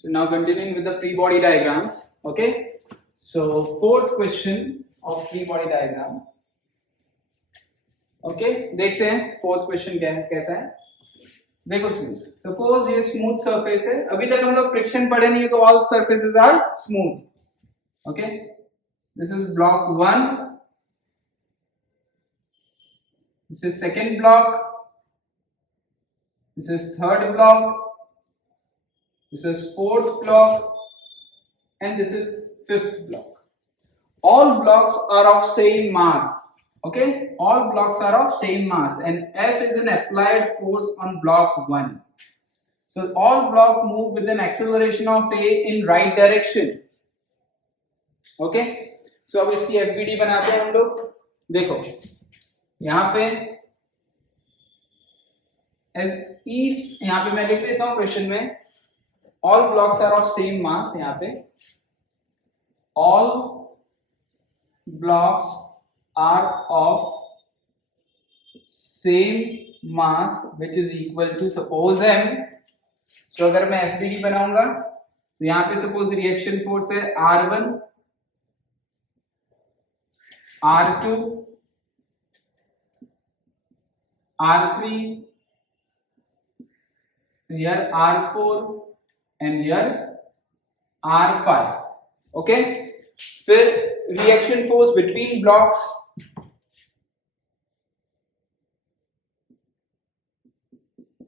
So now continuing with the free body diagrams. Okay. So fourth question of free body diagram. Okay, देखते हैं fourth question क्या है, कैसा है. देखो सपोज ये स्मूथ सरफेस है. अभी तक हम लोग फ्रिक्शन पढ़े नहीं है, तो all surfaces are smooth. Okay, this is block 1, this is second block, this is third block, this is fourth block, and this is fifth block. All blocks are of same mass. Okay, all blocks are of same mass, and F is an applied force on block 1. So all block move with an acceleration of A in right direction. Okay, so अब इसकी FBD बनाते हैं हम लोग. देखो यहाँ पे as each, यहाँ पे मैं लिख देता हूँ क्वेश्चन में, all blocks are of same mass. यहाँ पे all blocks are of same mass which is equal to suppose m. So अगर मैं FBD बनाऊंगा तो यहाँ पे सपोज रिएक्शन फोर्स है R1, R2, R3, here R4 and here R5. Okay, फिर reaction force between blocks,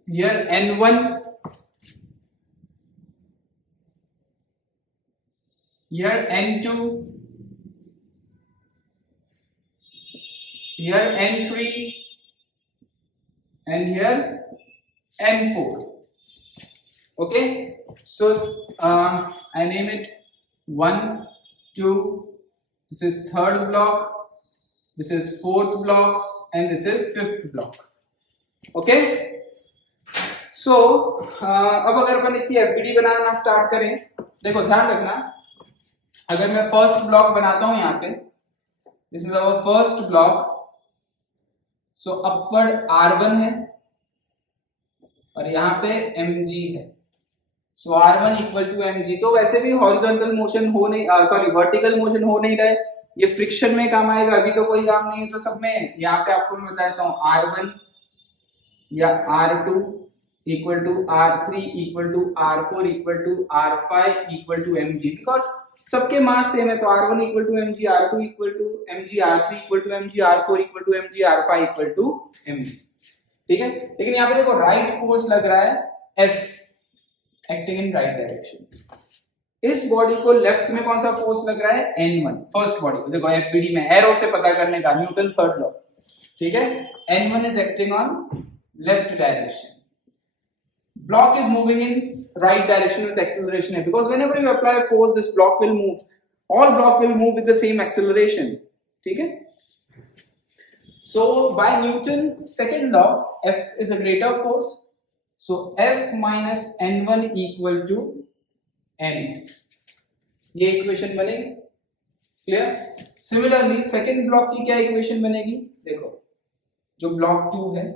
here N1, here N2, here N3 and here N4. Okay, so I name it 1, 2, this is third block, this is fourth block, and this is fifth block. Okay, so अब अगर अपन इसकी FBD बनाना start करें, देखो ध्यान रखना, अगर मैं first block बनाता हूं यहाँ पे, this is our first block, so upward R1 है और यहाँ पे mg है. So R1 equal to mg. तो वैसे भी हॉरिजॉन्टल मोशन हो नहीं, सॉरी वर्टिकल मोशन हो नहीं रहा है, ये फ्रिक्शन में काम आएगा. अभी तो कोई काम नहीं है, तो सब में यहाँ पे आपको मैं बताता हूँ R1 या R2 equal to R3 equal to R4 equal to R5 equal to mg, because सबके मास सेम है. तो R1 equal to mg, R2 equal to mg, R3 equal to mg, R4 equal to mg, R5 equal to mg. ठीक है, लेकिन यहाँ पे देखो right force लग रहा है F acting in right direction. इस बॉडी को लेफ्ट में कौन सा फोर्स लग रहा है? N1. फर्स्ट बॉडी को देखो FBD में एरो से पता करने का, न्यूटन थर्ड लॉ. ठीक है, N1 is acting on left direction. Block is moving in right direction with acceleration, because whenever you apply a force, this block will move. All block will move with the same acceleration. ठीक है? So by Newton second law, F is a greater force. So F minus N1 equal to M. ये equation बनेगी. Clear? Similarly second block की क्या equation बनेगी? देखो जो block 2 है,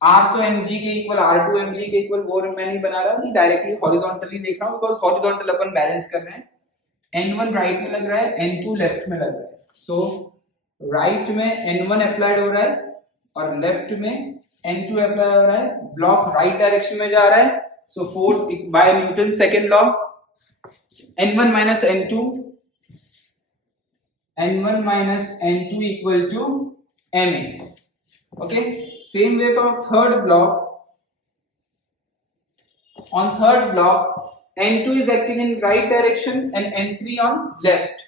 R तो mg के इक्वल, R2 mg के इक्वल, वो मैं नहीं बना रहा, नहीं डायरेक्टली हॉरिजॉन्टली देख रहा हूं, बिकॉज़ हॉरिजॉन्टल अपन बैलेंस कर रहे हैं. N1 राइट में लग रहा है, N2 लेफ्ट में लग रहा है. सो राइट में N1 अप्लाइड हो रहा है और लेफ्ट में N2 अप्लाई हो रहा है. ब्लॉक राइट डायरेक्शन में जा रहा है. So force by Newton second law, N1 minus N2, N1 minus N2 equal to Ma. Okay, same way for third block. On third block, N2 is acting in right direction and N3 on left.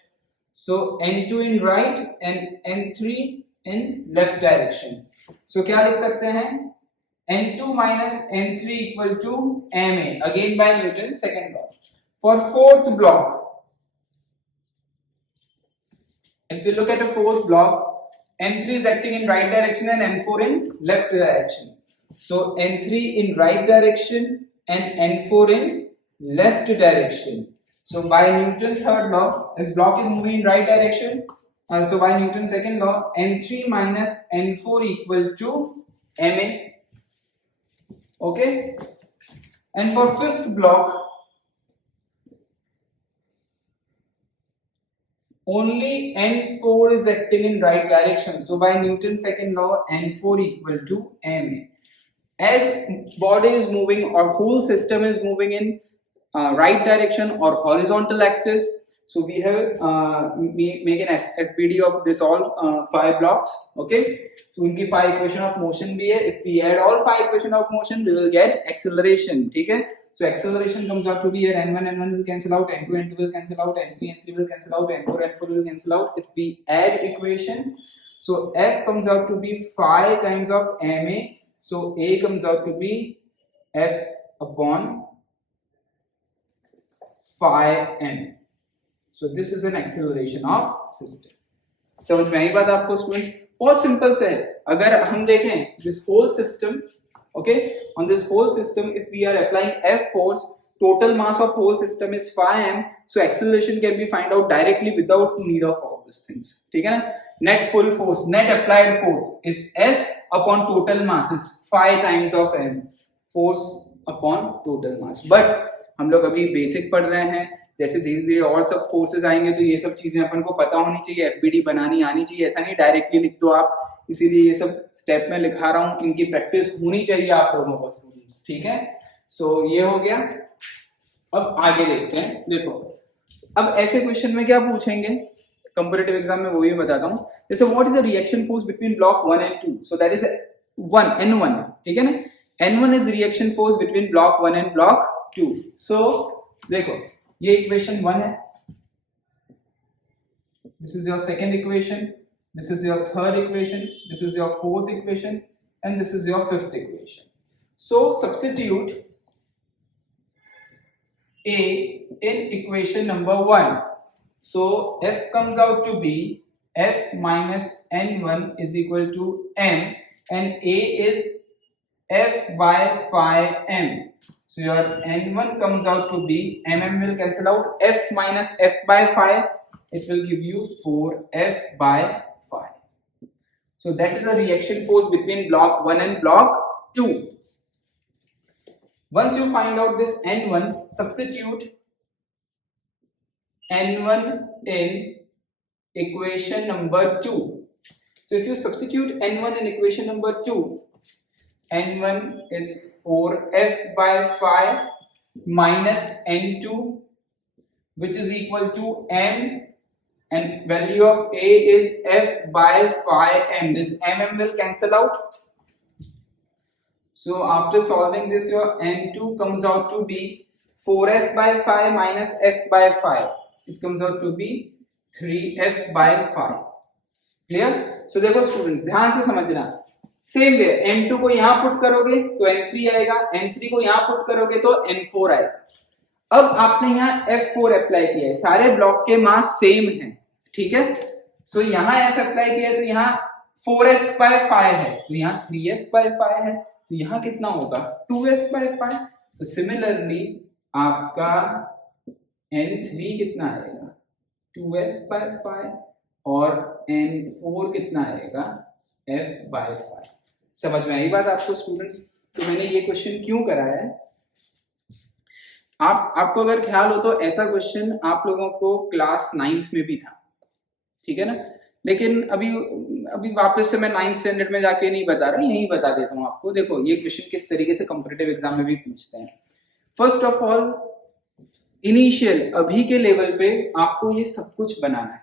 So N2 in right and N3 in left direction. So क्या लिख सकते हैं? N2 minus N3 equal to Ma, again by Newton's second law. For fourth block, if you look at a fourth block, N3 is acting in right direction and N4 in left direction. So N3 in right direction and N4 in left direction. So by Newton's third law, this block is moving in right direction. So by Newton's second law, N3 minus N4 equal to Ma. Okay. And for fifth block, only N4 is acting in right direction. So by Newton's second law, N4 equal to ma. As body is moving or whole system is moving in right direction or horizontal axis, so we have make an FBD of this all 5 blocks. Okay, so उनकी 5 equation of motion भी है. If we add all 5 equation of motion, we will get acceleration. ठीक है, so acceleration comes out to be here. n1 will cancel out, n2 will cancel out, n3 will cancel out, n4 will cancel out. If we add equation, so F comes out to be 5 times of ma. So A comes out to be F upon 5m. So this is an acceleration of system. समझ में आई बात आपको students? बहुत simple से है. अगर हम देखें this whole system, okay, on this whole system if we are applying F force, total mass of whole system is 5m, so acceleration can be find out directly without need of all these things. ठीक है ना? Net pull force, net applied force is F upon total mass is 5 times of m, force upon total mass. But हम लोग अभी basic पढ़ रहे हैं, जैसे धीरे धीरे और सब फोर्सेस आएंगे तो ये सब चीजें अपन को पता होनी चाहिए, एफबीडी बनानी आनी चाहिए. ऐसा नहीं डायरेक्टली लिख दो आप, इसीलिए ये सब स्टेप में लिखा रहा हूँ. इनकी प्रैक्टिस होनी चाहिए आप लोगों को स्टूडेंट्स. ठीक है, सो ये हो गया. अब आगे देखते हैं. देखो अब ऐसे क्वेश्चन में क्या पूछेंगे कंपैरेटिव एग्जाम में, वो भी बताता हूँ. जैसे what is the reaction force between block 1 and 2. So that is 1 n1. ठीक है ना, n1 is reaction force between block 1 and block 2. सो देखो ये इक्वेशन 1 है, this is your second equation, this is your third equation, this is your fourth equation and this is your fifth equation. So substitute A in equation number 1. So F comes out to be F minus N1 is equal to M, and A is F by 5M. So your N1 comes out to be, mm will cancel out, F minus F by 5, it will give you 4F by 5. So that is a reaction force between block 1 and block 2. Once you find out this N1, substitute N1 in equation number 2. So if you substitute N1 in equation number 2, N1 is 4F by 5 minus N2, which is equal to M, and value of A is F by 5M. This mm will cancel out. So after solving this, your N2 comes out to be 4F by 5 minus F by 5. It comes out to be 3F by 5. Clear? So देखो students ध्यान से समझना. Same way N2 को यहाँ put करोगे तो N3 आएगा, N3 को यहाँ पुट करोगे तो N4 आएगा. अब आपने यहाँ F4 अप्लाई किया है, सारे ब्लॉक के मास सेम हैं. ठीक है, सो यहाँ F अप्लाई किया है तो यहाँ 4F by 5 है, तो यहाँ 3F by 5 है, तो यहाँ कितना होगा 2F by 5. तो सिमिलरली आपका N3 कितना आएगा 2F by 5 और N4 कितना आएगा F by 5. समझ में आई बात आपको स्टूडेंट्स? तो मैंने ये क्वेश्चन क्यों कराया है, आपको अगर ख्याल हो तो ऐसा क्वेश्चन आप लोगों को क्लास 9th में भी था. ठीक है ना, लेकिन अभी वापस से मैं 9th स्टैंडर्ड में जाके नहीं बता रहा, यही बता देता हूँ आपको. देखो ये क्वेश्चन किस तरीके से कंपैरेटिव एग्जाम में भी पूछते हैं. फर्स्ट ऑफ ऑल इनिशियल अभी के लेवल पे आपको ये सब कुछ बनाना है.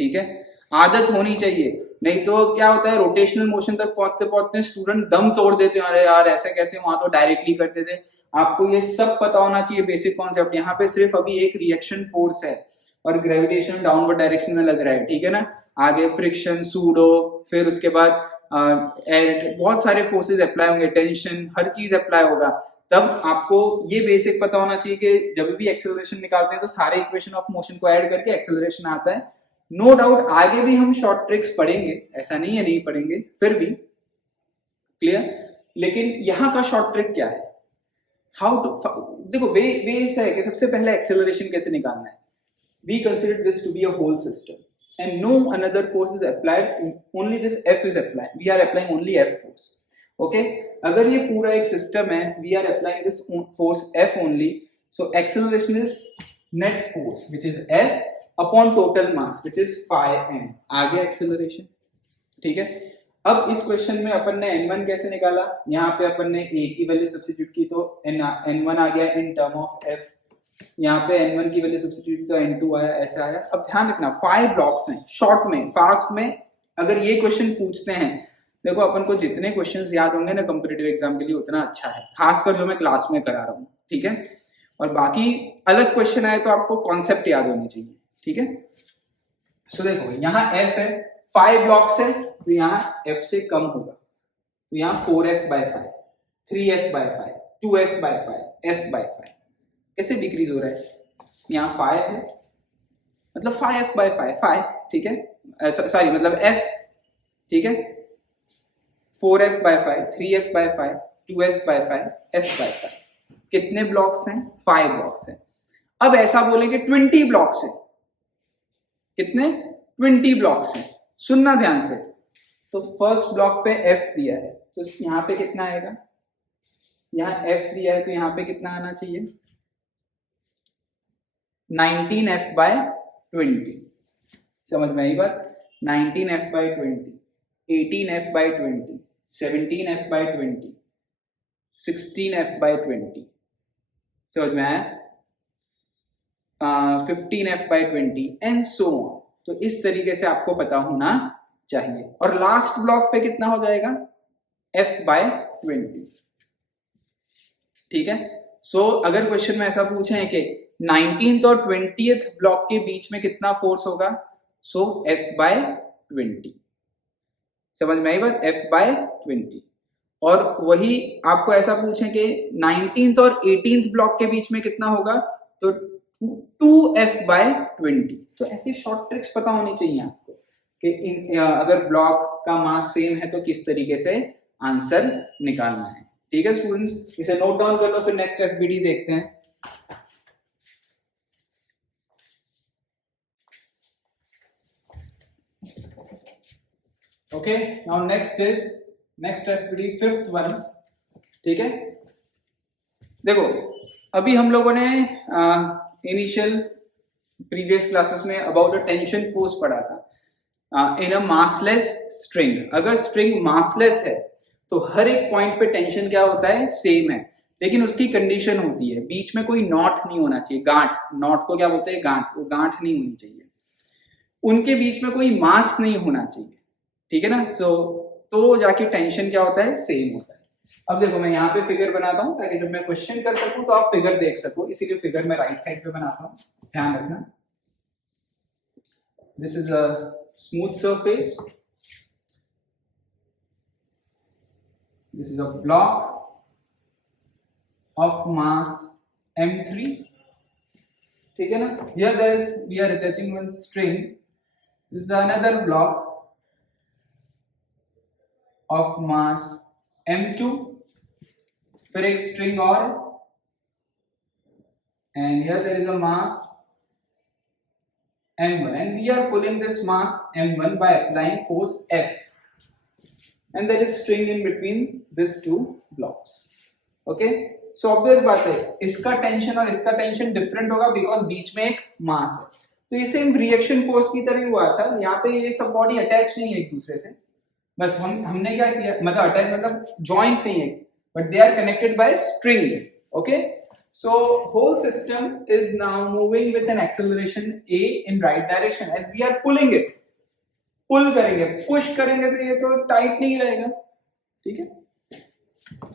ठीक है, आदत होनी चाहिए, नहीं तो क्या होता है रोटेशनल मोशन तक पहुंचते पहुंचते स्टूडेंट दम तोड़ देते हैं. अरे यार ऐसे कैसे, वहां तो डायरेक्टली करते थे. आपको ये सब पता होना चाहिए बेसिक कॉन्सेप्ट. यहाँ पे सिर्फ अभी एक रिएक्शन फोर्स है और ग्रेविटेशन डाउनवर्ड डायरेक्शन में लग रहा है. ठीक है ना, आगे फ्रिक्शन, सूडो, फिर उसके बाद बहुत सारे फोर्सेस अप्लाई होंगे, टेंशन, हर चीज अप्लाई होगा. तब आपको ये बेसिक पता होना चाहिए कि जब भी एक्सेलरेशन निकालते हैं तो सारे इक्वेशन ऑफ मोशन को ऐड करके एक्सेलरेशन आता है. नो डाउट आगे भी हम शॉर्ट ट्रिक्स पढ़ेंगे, ऐसा नहीं है नहीं पढ़ेंगे, फिर भी क्लियर. लेकिन यहाँ का शॉर्ट ट्रिक क्या है, हाउ टू, देखो बेस है कि सबसे पहले एक्सेलरेशन कैसे निकालना है. We consider this to be a whole system and no another force is applied, only this F is applied. We are applying only F force. Okay, अगर ये पूरा एक सिस्टम है, we are applying this force F only. So acceleration is net force which is F upon total mass which is 5m, आगे acceleration. ठीक है, अब इस क्वेश्चन में अपन ने n1 कैसे निकाला, यहाँ पे अपन ने a की वैल्यू सब्स्टिट्यूट की तो n1 आ गया इन टर्म ऑफ f, यहाँ पे n1 की वैल्यू सब्स्टिट्यूट तो n2 आया, ऐसा आया। अब ध्यान रखना 5 ब्लॉक्स हैं, शॉर्ट में फास्ट में अगर ये क्वेश्चन पूछते हैं, देखो अपन को जितने क्वेश्चंस याद होंगे ना कॉम्पिटिटिव एग्जाम के लिए उतना अच्छा है, खासकर जो मैं क्लास में करा रहा हूँ। ठीक है, और बाकी अलग क्वेश्चन आए तो आपको कॉन्सेप्ट याद होने चाहिए। ठीक है, सो देखो यहाँ f है, 5 ब्लॉक्स है तो यहाँ f से कम होगा, तो यहाँ 4f/5, 3f/5, 2f/5, f/5 कैसे डिक्रीज हो रहा है, यहाँ 5 है मतलब 5f/5, 5। ठीक है, सॉरी मतलब f। ठीक है, 4f/5, 3f/5, 2f/5, f/5 कितने ब्लॉक्स हैं, 5 ब्लॉक्स हैं। अब ऐसा बोलेंगे 20 ब्लॉक्स हैं, कितने 20 ब्लॉक्स हैं। सुनना ध्यान से, तो फर्स्ट ब्लॉक पे f दिया है तो यहाँ पे कितना आएगा, यहाँ f दिया है तो यहाँ पे कितना आना चाहिए 19f/20। समझ में आई बात, 19f/20, 18f/20, 17f/20, 16f/20, समझ में आया, 15f/20 एंड सो ऑन। तो इस तरीके से आपको पता होना चाहिए। और लास्ट ब्लॉक पे कितना हो जाएगा f/20। ठीक है, सो अगर क्वेश्चन में ऐसा पूछे हैं कि 19th और 20th ब्लॉक के बीच में कितना फोर्स होगा, सो f/20। समझ में आई बात, f/20। और वही आपको ऐसा पूछे कि 19th और 18th ब्लॉक के बीच में कितना होगा, तो 2f/20। तो ऐसी शॉर्ट ट्रिक्स पता होनी चाहिए आपको कि अगर ब्लॉक का मास सेम है तो किस तरीके से आंसर निकालना है। ठीक है स्टूडेंट्स, इसे नोट डाउन कर लो, फिर नेक्स्ट एफबीडी देखते हैं। Okay, now next FBD, fifth one. ठीक है, देखो अभी हम लोगों ने इनिशियल प्रीवियस क्लासेस में अबाउट अ टेंशन फोर्स पढ़ा था इन अ मासलेस स्ट्रिंग। अगर स्ट्रिंग मासलेस है तो हर एक पॉइंट पे टेंशन क्या होता है, सेम है, लेकिन उसकी कंडीशन होती है बीच में कोई नॉट नहीं होना चाहिए, गांठ, नॉट को क्या बोलते हैं, गांठ, वो गांठ नहीं होनी चाहिए, उनके बीच में कोई मास नहीं होना चाहिए। ठीक है ना, तो जाके टेंशन क्या होता है, सेम होता है। अब देखो मैं यहाँ पे फिगर बनाता हूँ ताकि जब मैं क्वेश्चन कर सकूं तो आप फिगर देख सको, इसीलिए फिगर मैं राइट साइड पे बनाता हूँ, ध्यान रखना। This is a smooth surface, this is a block of mass m3। ठीक है ना, here there is, we are attaching one string, this is another block of mass m2, फिर एक स्ट्रिंग और, and here there is a mass m1 and we are pulling this mass m1 by applying force F, and there is string in between these two blocks. Okay, so obvious बात है, इसका tension और इसका tension different होगा because बीच में एक मास है। तो ये सेम रिएक्शन फोर्स की तरह हुआ था, यहाँ पे ये सब बॉडी अटैच नहीं है एक दूसरे से, बस हमने क्या किया, मतलब अटैच मतलब जॉइंट नहीं है, but they are connected by string. Okay, so whole system is now moving with an acceleration a in right direction as we are pulling it. पुल करेंगे, पुश करेंगे तो ये तो टाइट नहीं रहेगा, ठीक है,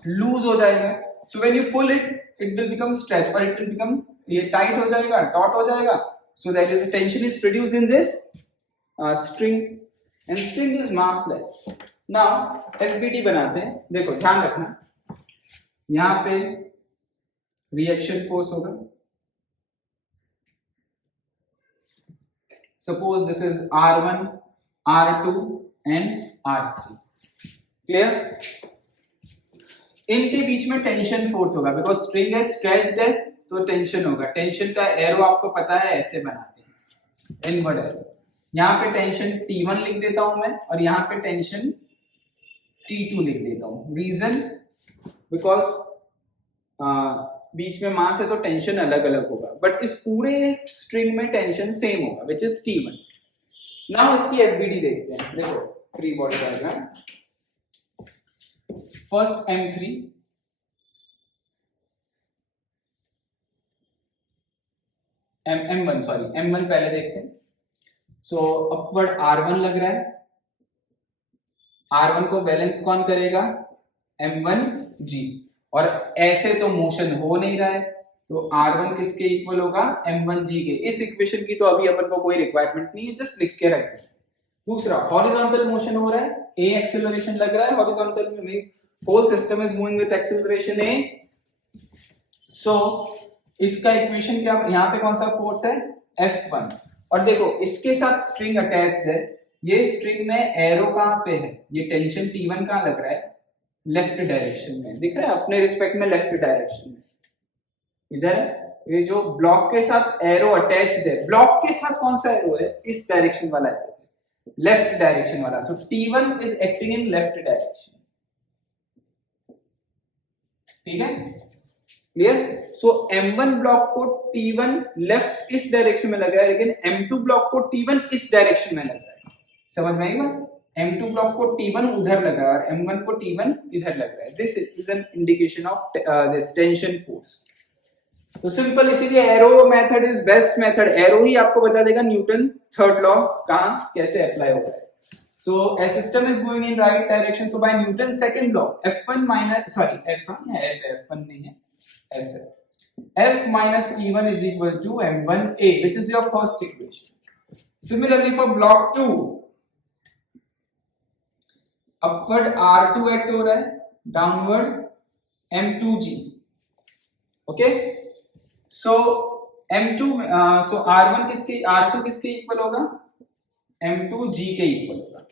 लूज हो जाएगा। so when you pull it, it will become stretch or it will become, ये टाइट हो जाएगा, taut हो जाएगा, so that is the tension is produced in this string and string is massless. now FBD बनाते हैं, देखो ध्यान रखना, यहां पे रिएक्शन फोर्स होगा, suppose this is R1, R2 and R3, clear. इनके बीच में टेंशन फोर्स होगा बिकॉज स्ट्रिंग है, स्ट्रेच्ड है, तो टेंशन होगा। टेंशन का एरो आपको पता है, ऐसे बनाते हैं, इनवर्ड एरो। यहां पे टेंशन T1 लिख देता हूं मैं, और यहां पे टेंशन T2 लिख देता हूं। रीजन, बिकॉज बीच में मास है तो टेंशन अलग अलग होगा, बट इस पूरे स्ट्रिंग में टेंशन सेम होगा विच इज T1। नाउ इसकी FBD देखते हैं। देखो free body diagram, first M3, M1 sorry M1 पहले देखते हैं। सो अपवर्ड R1 लग रहा है, R1 को बैलेंस कौन करेगा? M1G, और ऐसे तो मोशन हो नहीं रहा है तो R1 किसके इक्वल होगा? M1G के। इस इक्वेशन की तो अभी अपन को कोई रिक्वायरमेंट नहीं है, जस्ट लिख के रखते हैं। दूसरा, हॉरिजॉन्टल मोशन हो रहा है, A एक्सेलरेशन लग रहा है, हॉरिजॉन्टल में means whole system is moving with acceleration A। So इसका इक्वेशन क्या, यहाँ पे कौन सा फोर्स है? F1। और देखो इसके साथ स्ट्रिंग अटैच्ड है, ये स्ट्रिंग में एरो कहाँ पे है? ये टेंशन T1 कहाँ लग रहा है? लेफ्ट डायरेक्शन में, दिख रहा है अपने रिस्पेक्ट में लेफ्ट डायरेक्शन में, इधर ये जो ब्लॉक के साथ एरो अटैच्ड है, ब्लॉक के साथ कौन सा एरो है? इस डायरेक्शन वाला एरो, लेफ्ट डायरेक्शन वाला। सो T1 is acting in left direction, ठीक है, क्लियर? सो M1 ब्लॉक को T1 लेफ्ट इस डायरेक्शन में लग रहा है, लेकिन M2 ब्लॉक को T1 इस डायरेक्शन में लग रहा है। समझ में आई बात? M2 ब्लॉक को T1 उधर लग रहा है और M1 को T1 इधर लग रहा है। This is an indication of this tension force. तो सिंपल, इसीलिए arrow method is best method. Arrow ही आपको बता देगा न्यूटन थर्ड लॉ कहां कैसे अप्लाई होता है। So a system is moving in right direction. So by Newton's second law, F1 नहीं है, F minus T1 is equal to M1A, which is your first equation. Similarly for block 2, upward R2 act हो रहा है, downward M2G. Okay? So M2 so R1 किसके, R2 किसके equal होगा? M2G के equal होगा।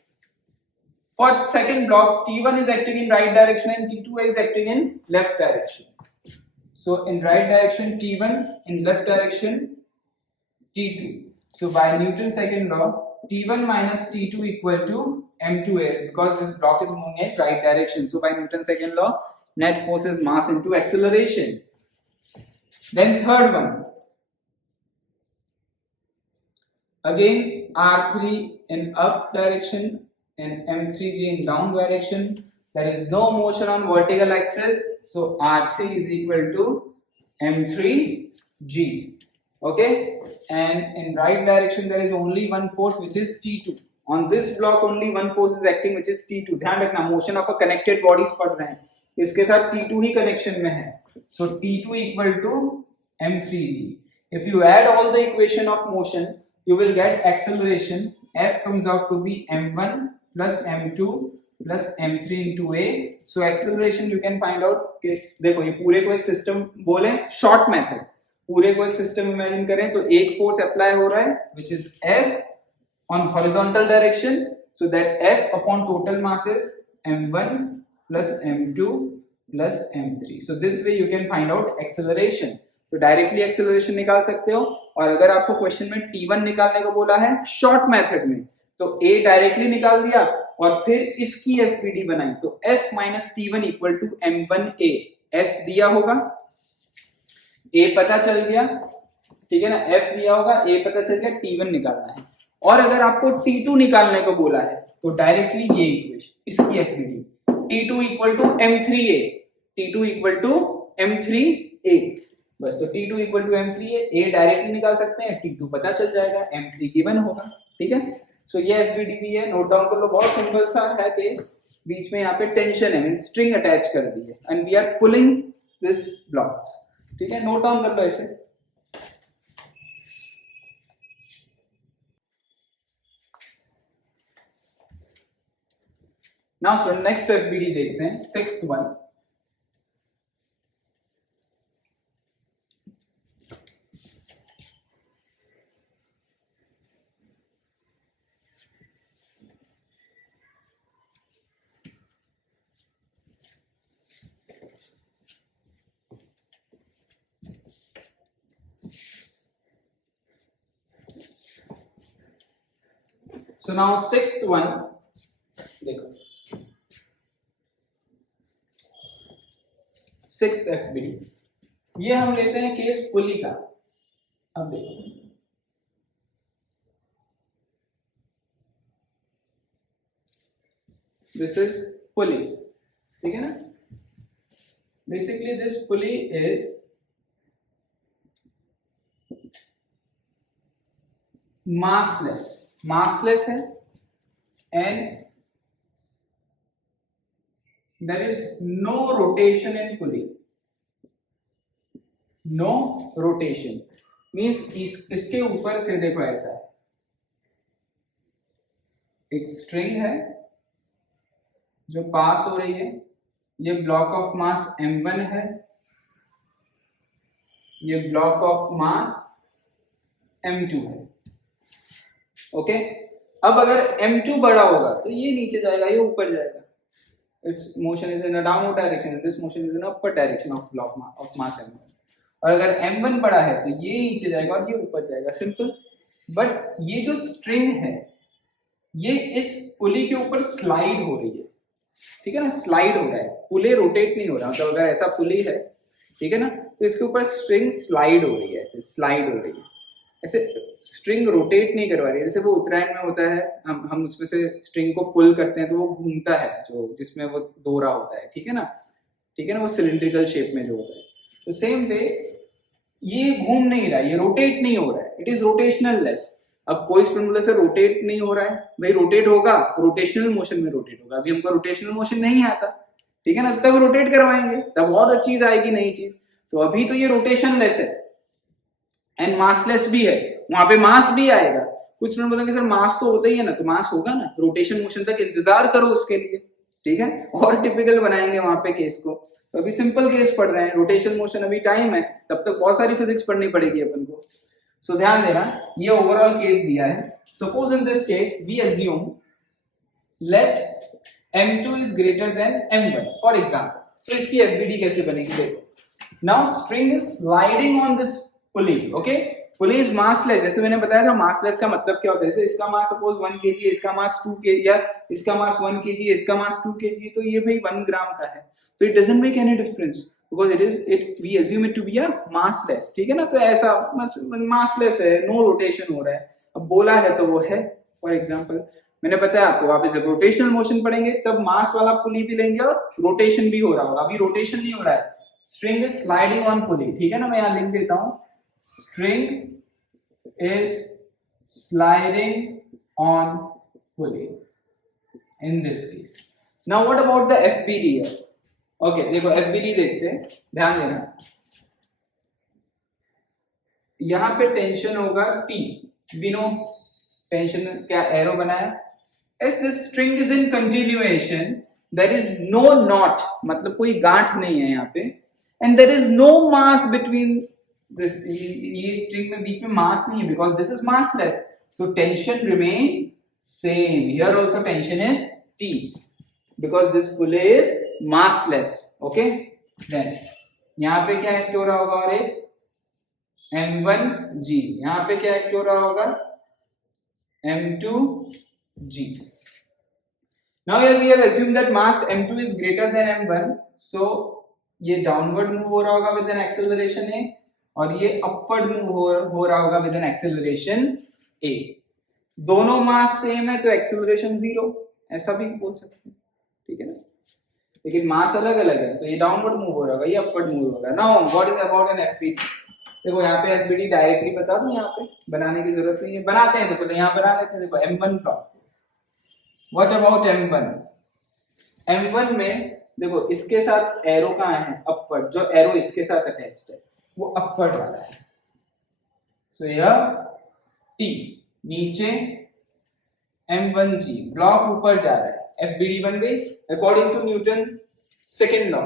For second block, T1 is acting in right direction and T2 is acting in left direction. So in right direction T1, in left direction T2. So by Newton's second law, T1 minus T2 equal to M2A, because this block is moving in right direction. So by Newton's second law, net force is mass into acceleration. Then third one, again R3 in up direction and M3G in down direction. There is no motion on vertical axis, so R3 is equal to M3G. Okay, and in right direction there is only one force, which is T2. On this block only one force is acting, which is T2. ध्यान रखना, motion of a connected bodies पढ़ रहे हैं, इसके साथ T2 ही connection में है, so T2 equal to M3G. If you add all the equation of motion, you will get acceleration. F comes out to be M1 plus M2 plus M3 into A. So acceleration you can find out कि देखो ये पूरे को एक system बोले, short method, पूरे को एक सिस्टम इमेजिन करें तो एक फोर्स अप्लाई हो रहा है which is F on horizontal direction, so that F upon total mass is M1 plus M2 plus M3. So this way you can find out acceleration. तो डायरेक्टली एक्सेलरेशन निकाल सकते हो, और अगर आपको क्वेश्चन में T1 निकालने को बोला है शॉर्ट मेथड में, तो A डायरेक्टली निकाल दिया और फिर इसकी FBD बनाई, तो F minus T1 equal to M1A. F दिया होगा, A पता चल गया, ठीक है ना, F दिया होगा, A पता चल गया, T1 निकालना है। और अगर आपको T2 निकालने को बोला है तो डायरेक्टली ये इक्वेशन, इसकी FBD, T2 equal to M3A, T2 equal to M3A, बस। तो T2 equal to M3A, A directly निकाल सकते हैं, T2 पता चल जाएगा, M3 गिवन होगा, ठीक है। सो ये FBD भी है, नोट डाउन कर लो, बहुत सिंपल सा है केस। बीच में यहाँ पे टेंशन है, मींस स्ट्रिंग अटैच कर दी है and we are pulling this blocks, ठीक है, नोट डाउन कर लो ऐसे। नाउ सो नेक्स्ट FBD देखते हैं, sixth one. So now sixth one, देखो sixth FBD, ये हम लेते हैं केस पुली का। अब देखो, दिस इज पुली, ठीक है ना। Basically this pulley is massless है, and there is no rotation in pulley. No rotation means इसके ऊपर से देखो ऐसा है, एक स्ट्रिंग है जो पास हो रही है, ये ब्लॉक ऑफ मास m1 है, ये ब्लॉक ऑफ मास m2 है। ओके, अब अगर m2 बड़ा होगा तो ये नीचे जाएगा, ये ऊपर जाएगा। It's motion is in a downward direction, this motion is in upper direction of block of mass m1। और अगर m1 बड़ा है तो ये नीचे जाएगा और ये ऊपर जाएगा, सिंपल। बट ये जो स्ट्रिंग है ये इस पुली के ऊपर स्लाइड हो रही है, ठीक है ना, स्लाइड हो रहा है, पुली रोटेट नहीं हो रहा। मतलब अगर ऐसा पुली है, ठीक है ना, तो इसके ऊपर स्ट्रिंग स्लाइड हो रही है, ऐसे स्लाइड हो रही है, ऐसे स्ट्रिंग रोटेट नहीं करवा रही है। जैसे वो उत्तरायण में होता है, हम उसमें से स्ट्रिंग को पुल करते हैं तो वो घूमता है, जो जिसमें वो दोहरा होता है, ठीक है ना, ठीक है ना, वो सिलिंड्रिकल शेप में जो होता है। तो सेम वे ये घूम नहीं रहा है, ये रोटेट नहीं हो रहा है, इट इज रोटेशनल लेस। अब कोई स्टूडेंट बोले सर रोटेट नहीं हो रहा है, भाई रोटेट होगा, रोटेशनल मोशन में रोटेट होगा। अभी हमको रोटेशनल मोशन नहीं आता, ठीक है ना, तब रोटेट करवाएंगे, तब और चीज आएगी, नई चीज। तो अभी तो ये रोटेशन लेस है एंड मासलेस भी है, वहां पे मास भी आएगा। कुछ स्टूडेंट बोलेंगे सर मास तो होता ही है ना, तो मास होगा ना, रोटेशन मोशन तक इंतजार करो उसके लिए, ठीक है, और टिपिकल बनाएंगे वहां पे केस को। तो अभी सिंपल केस पढ़ रहे हैं, रोटेशन मोशन अभी टाइम है, तब तक बहुत सारी फिजिक्स पढ़नी पड़ेगी अपन को। सो ध्यान देना, ये ओवरऑल केस दिया है। Suppose in this case we assume let m2 is greater than m1 for example. So इसकी एफबीडी कैसे बनेगी, देखो। Now string is sliding on this pulley, okay. Pulley is massless, जैसे मैंने बताया था मासलेस का मतलब क्या होता है। जैसे इसका मास सपोज 1 kg, इसका मास 2 kg, या इसका मास 1 kg, इसका मास 2 kg, तो ये भाई 1 ग्राम का है, तो it doesn't make any difference because it we assume it to be a massless, ठीक है ना। तो ऐसा मासलेस है, नो रोटेशन हो रहा है। अब बोला है तो वो है। फॉर एग्जांपल मैंने बताया आपको, वापस जब रोटेशनल मोशन पढ़ेंगे तब मास वाला पुली भी लेंगे और रोटेशन भी हो रहा होगा। अभी रोटेशन नहीं हो रहा है, स्ट्रिंग इज स्लाइडिंग ऑन पुली, ठीक है ना। मैं यहां लिख देता हूं, string is sliding on pulley in this case. Now what about the FBD here? Okay, देखो FBD देखते हैं, ध्यान देना। यहां पे टेंशन होगा T, बिनो टेंशन क्या एरो बनाया। As this string is in continuation, there is no knot, मतलब कोई गांठ नहीं है यहाँ पे, and there is no mass between this, ये स्ट्रिंग में बीच में मास नहीं है because this is massless, so tension remain same. Here also tension is T because this pulley is massless, okay. Then यहाँ पे क्या एक्ट हो रहा होगा, और एक M1G, यहाँ पे क्या एक्ट हो रहा होगा, M2G. Now here we have assumed that mass M2 is greater than M1, so ये डाउनवर्ड मूव हो रहा होगा विद एन एक्सेलरेशन A, और ये अपवर्ड मूव हो रहा होगा विद एन एक्सेलरेशन A। दोनों मास सेम है तो एक्सेलरेशन 0, ऐसा भी बोल सकते हैं, ठीक है ना। लेकिन मास अलग अलग है, तो ये डाउनवर्ड मूव हो रहा होगा, ये अपवर्ड मूव होगा। Now what is about an FBD. देखो यहाँ पे एफबीडी डायरेक्टली बता दूं, यहाँ पे बनाने की जरूरत नहीं है, बनाते हैं तो चलो यहाँ बना लेते हैं। देखो M1 block, what about M1। M1 में देखो इसके साथ एरो कहाँ है, अपवर्ड, जो एरो इसके साथ अटैच्ड है वो अपवर्ड वाला है। सो यह T नीचे, M1G ब्लॉक ऊपर जा रहा है, FBD बन गई। According to Newton second law,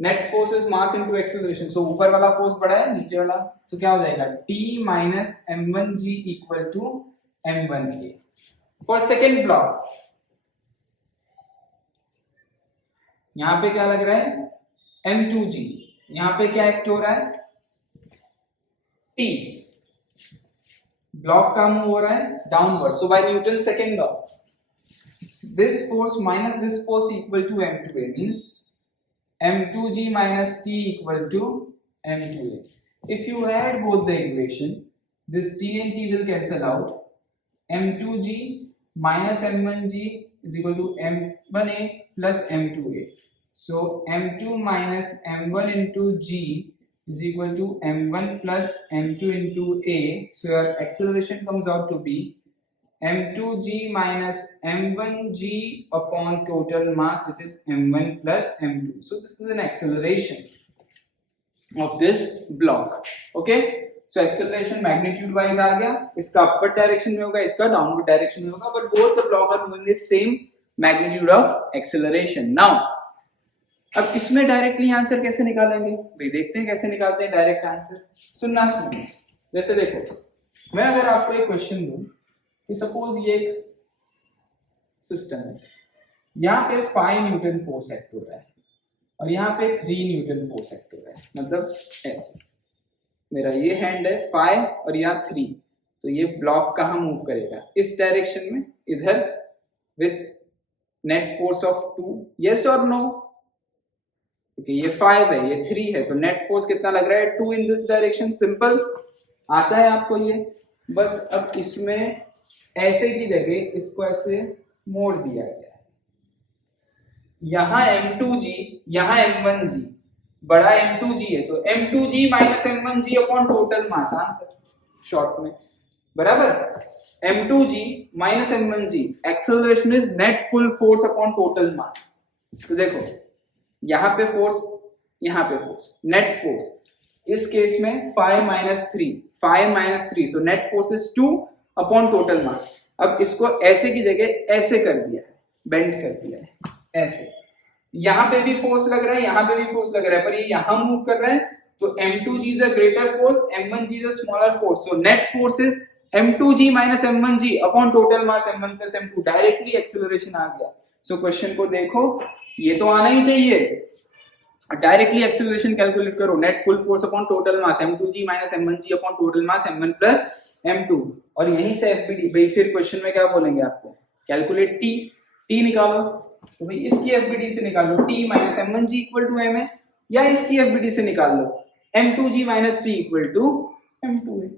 net force is mass into acceleration, so ऊपर वाला फोर्स बड़ा है, नीचे वाला, तो क्या हो जाएगा, T minus M1G equal to M1K। For second block यहां पे क्या लग रहा है, M2G, यहां पे क्या एक्ट हो रहा है, T, ब्लॉक का मूव हो रहा है downward. So by Newton second law, this force minus this force equal to M2A means M2G minus T equal to m2a. If you add both the equation, this t and t will cancel out. m2g minus m1g is equal to m1a plus m2a. So m2 minus m1 into g is equal to m1 plus m2 into a. So your acceleration comes out to be m2g minus m1g upon total mass, which is m1 plus m2. So this is an acceleration of this block. Okay, so acceleration magnitude wise आ गया, इसका upward direction में होगा, इसका downward direction में होगा, but both the block are moving with same magnitude of acceleration. Now अब इसमें directly answer कैसे निकालेंगे भाई, देखते हैं कैसे निकालते हैं डायरेक्ट आंसर. सुनना स्टूडेंट्स, जैसे देखो मैं अगर आपको एक क्वेश्चन दूं कि सपोज ये एक सिस्टम है, यहाँ पे 5 न्यूटन फोर्स एक्ट हो रहा है और यहाँ पे 3 न्यूटन फोर्स एक्ट हो रहा है. मतलब ऐसे मेरा ये हैंड है 5 और यहाँ 3, तो ये ब्लॉक कहाँ मूव करेगा, इस डायरेक्शन में इधर, with net force of 2. Yes और नो? क्योंकि ये 5 है ये 3 है, तो नेट फोर्स कितना लग रहा है, 2 इन दिस डायरेक्शन. सिंपल आता है आपको ये. बस अब इसमें ऐसे की जगह इसको ऐसे मोड़ दिया गया है. यहाँ m2g, यहाँ m1g, बड़ा m2g है तो m2g minus m1g upon total mass, answer short में बराबर. m2g minus m1g, acceleration is net pull force upon total mass. तो देखो यहाँ पे फोर्स, यहाँ पे फोर्स, नेट फोर्स इस केस में 5 minus 3, so net force is 2 upon total mass. अब इसको ऐसे की जगह ऐसे कर दिया है, बेंड कर दिया है ऐसे. यहाँ पे भी फोर्स लग रहा है, यहाँ पे भी फोर्स लग रहा है, पर ये यहाँ मूव कर रहा है, तो m2g is a greater force, m1g is a smaller force. So net force is m2g minus m1g upon total mass m1 plus m2. Directly acceleration आ गया. सो क्वेश्चन को देखो, ये तो आना ही चाहिए. डायरेक्टली एक्सेलरेशन कैलकुलेट करो, net pull force upon total mass m2g minus m1g upon total mass m1 plus m2. और यहीं से fbd. भाई फिर क्वेश्चन में क्या बोलेंगे आपको, कैलकुलेट t निकालो. तो भाई इसकी fbd से निकाल लो t minus m1g equal to m है, या इसकी fbd से निकाल लो m2g minus t equal to m2 है.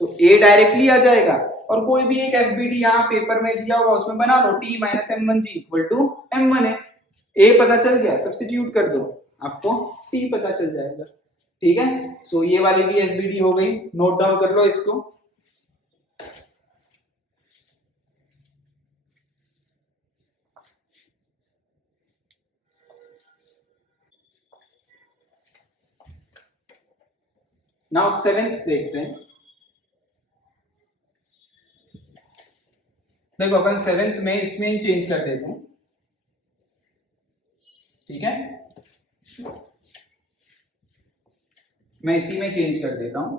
तो a डायरेक्टली आ जाएगा, और कोई भी एक fbd यहाँ पेपर में दिया होगा उसमें बना लो, t minus m1g equal to m1 है. a पता चल गया, सब्स्टिट्यूट कर दो, आपको t पता चल जाएगा. ठीक है, सो ये वाली भी fbd हो गई. नोट डाउन कर लो इसको. नाउ 7th देखते हैं. देखो अपन 7th में इसमें ही चेंज कर देते हैं. ठीक है, मैं इसी में चेंज कर देता हूं.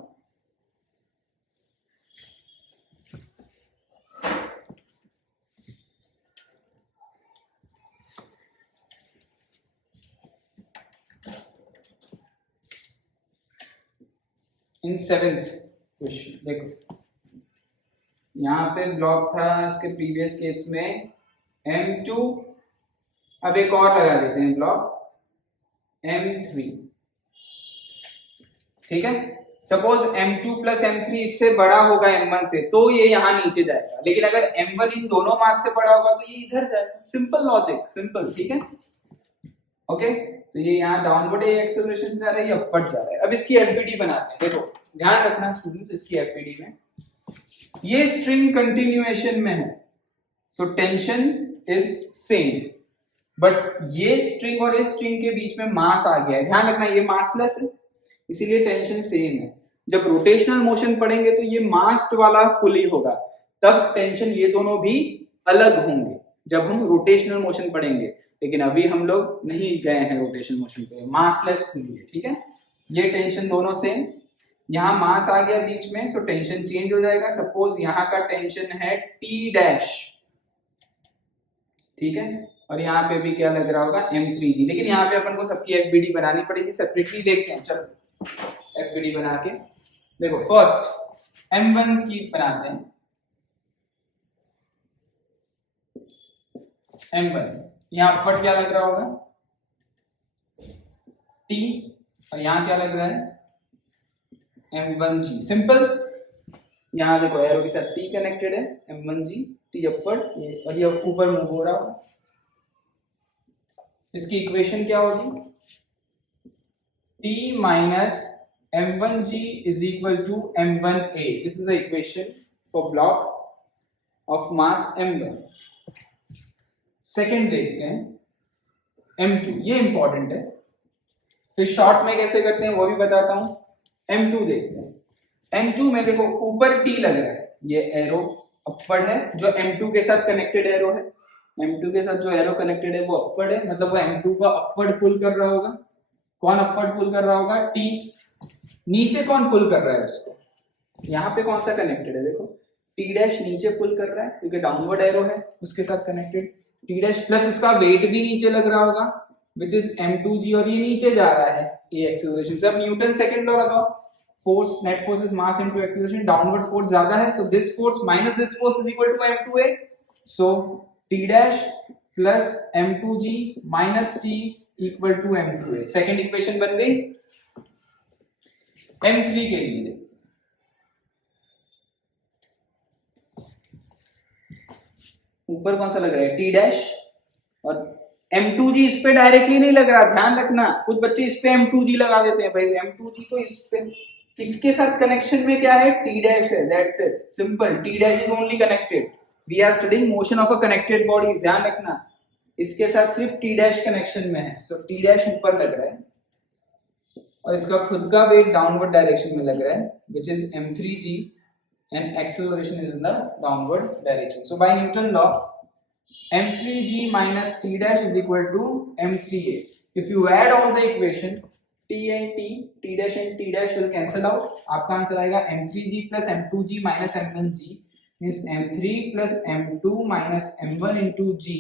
इन 7th क्वेश्चन देखो, यहाँ पे ब्लॉक था इसके प्रीवियस केस में m2, अब एक और लगा देते हैं ब्लॉक m3. ठीक है, सपोज m2 प्लस m3 इससे बड़ा होगा m1 से, तो ये यहाँ नीचे जाएगा. लेकिन अगर m1 इन दोनों मास से बड़ा होगा तो ये इधर जाएगा. Simple logic, simple. ठीक है, ओके. तो ये यहाँ डाउनवर्ड एक्सेलरेशन जा रहा है, ये अपवर्ड जा रहा है. अब इसकी एफबीडी बनाते हैं. देखो ध्यान रखना स्टूडेंट्स, इसकी एफबीडी में ये स्ट्रिंग कंटिन्यूएशन में है, so tension is same, but ये स्ट्रिंग और इस स्ट्रिंग के बीच में मास आ गया है. ध्यान रखना ये मासलेस है, इसीलिए टेंशन सेम है. जब रोटेशनल मोशन पढ़ेंगे तो ये मास्ड वाला पुली होगा, तब टेंशन ये दोनों भी अलग होंगे जब हम रोटेशनल मोशन पढ़ेंगे. लेकिन अभी हम लोग नहीं गए हैं रोटेशनल मोशन पे, मासलेस पुली है. ठीक है, ये टेंशन दोनों सेम. यहाँ मास आ गया बीच में, सो टेंशन चेंज हो जाएगा. सपोज यहाँ का टेंशन है टी डैश. ठीक है, और यहाँ पे भी क्या लग रहा होगा m3g. लेकिन यहाँ पे अपन को सबकी एफबीडी बनानी पड़ेगी, सेपरेटली देखते हैं. चलो एफबीडी बना के देखो. फर्स्ट m1 की बनाते हैं. m1 यहाँ पर क्या लग रहा होगा t, और यहाँ क्या लग रहा है m1g, सिंपल। यहाँ देखो एरो के साथ t कनेक्टेड है, m1g t अपवर्ड, और ये ऊपर मूव हो रहा होगा। इसकी इक्वेशन क्या होगी, t minus m1g is equal to m1a. This is the equation for block of mass m1. Second देखते हैं m2, ये इंपॉर्टेंट है, फिर शॉर्ट में कैसे करते हैं वो भी बताता हूं। m2 देखते हैं। m2 में देखो ऊपर t लग रहा है, ये एरो अपवर्ड है, जो m2 के साथ कनेक्टेड एरो है, m2 के साथ जो एरो कनेक्टेड है वो अपवर्ड है, मतलब वो m2 को अपवर्ड पुल कर रहा होगा। कौन अपवर्ड पुल कर रहा होगा, t। नीचे कौन पुल कर रहा है उसको, यहाँ पे कौन सा कनेक्टेड है, देखो t डैश नीचे पुल कर रहा है क्योंकि डाउनवर्ड एरो है उसके साथ कनेक्टेड, t डैश प्लस इसका वेट भी नीचे लग रहा होगा विच इज m2g, और ये नीचे जा रहा है ये एक्सेलरेशन से। अब न्यूटन सेकंड लॉ लगाओ, force net force is mass into acceleration, downward force ज्यादा है, so this force minus this force is equal to m2a, so t dash plus m2g minus t equal to m2a। Second equation बन गई। m3 के लिए ऊपर कौन सा लग रहा है, t डैश, और m2g इस पे डायरेक्टली नहीं लग रहा, ध्यान रखना, कुछ बच्चे इस पे m2g लगा देते हैं, भाई m2g तो इस पे, इसके साथ कनेक्शन में क्या है, t डैश है, that's it, simple. t dash is only connected, we are studying motion of a connected body, ध्यान रखना, इसके साथ सिर्फ t डैश कनेक्शन में है, सो t डैश ऊपर लग रहा है और इसका खुद का वेट डाउनवर्ड डायरेक्शन में लग रहा है विच is m3g and acceleration is in the downward direction. So by Newton law, m3g minus t dash is equal to m3a. If you add all the equation, t and t dash and t dash will cancel out. आपका answer आएगा m3g plus m2g minus m1g means m3 plus m2 minus m1 into g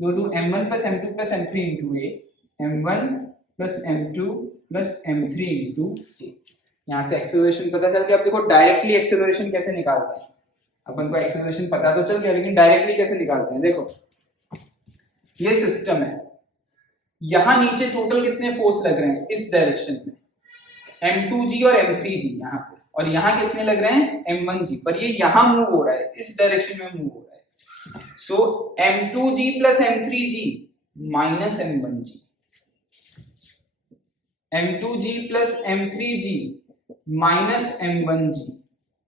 equal to m1 plus m2 plus m3 into a, m1 plus m2 plus m3 into a. यहाँ से acceleration पता चल गया। अब देखो directly acceleration कैसे निकालते हैं, अपन को एक्सेलरेशन पता तो चल गया, लेकिन डायरेक्टली कैसे निकालते हैं, देखो ये सिस्टम है, यहां नीचे टोटल कितने फोर्स लग रहे हैं इस डायरेक्शन में, m2g और m3g यहाँ पे, और यहाँ कितने लग रहे हैं m1g, पर ये यहां मूव हो रहा है, इस डायरेक्शन में मूव हो रहा है, सो m2g plus m3g minus m1g, m2g plus m3g minus m1g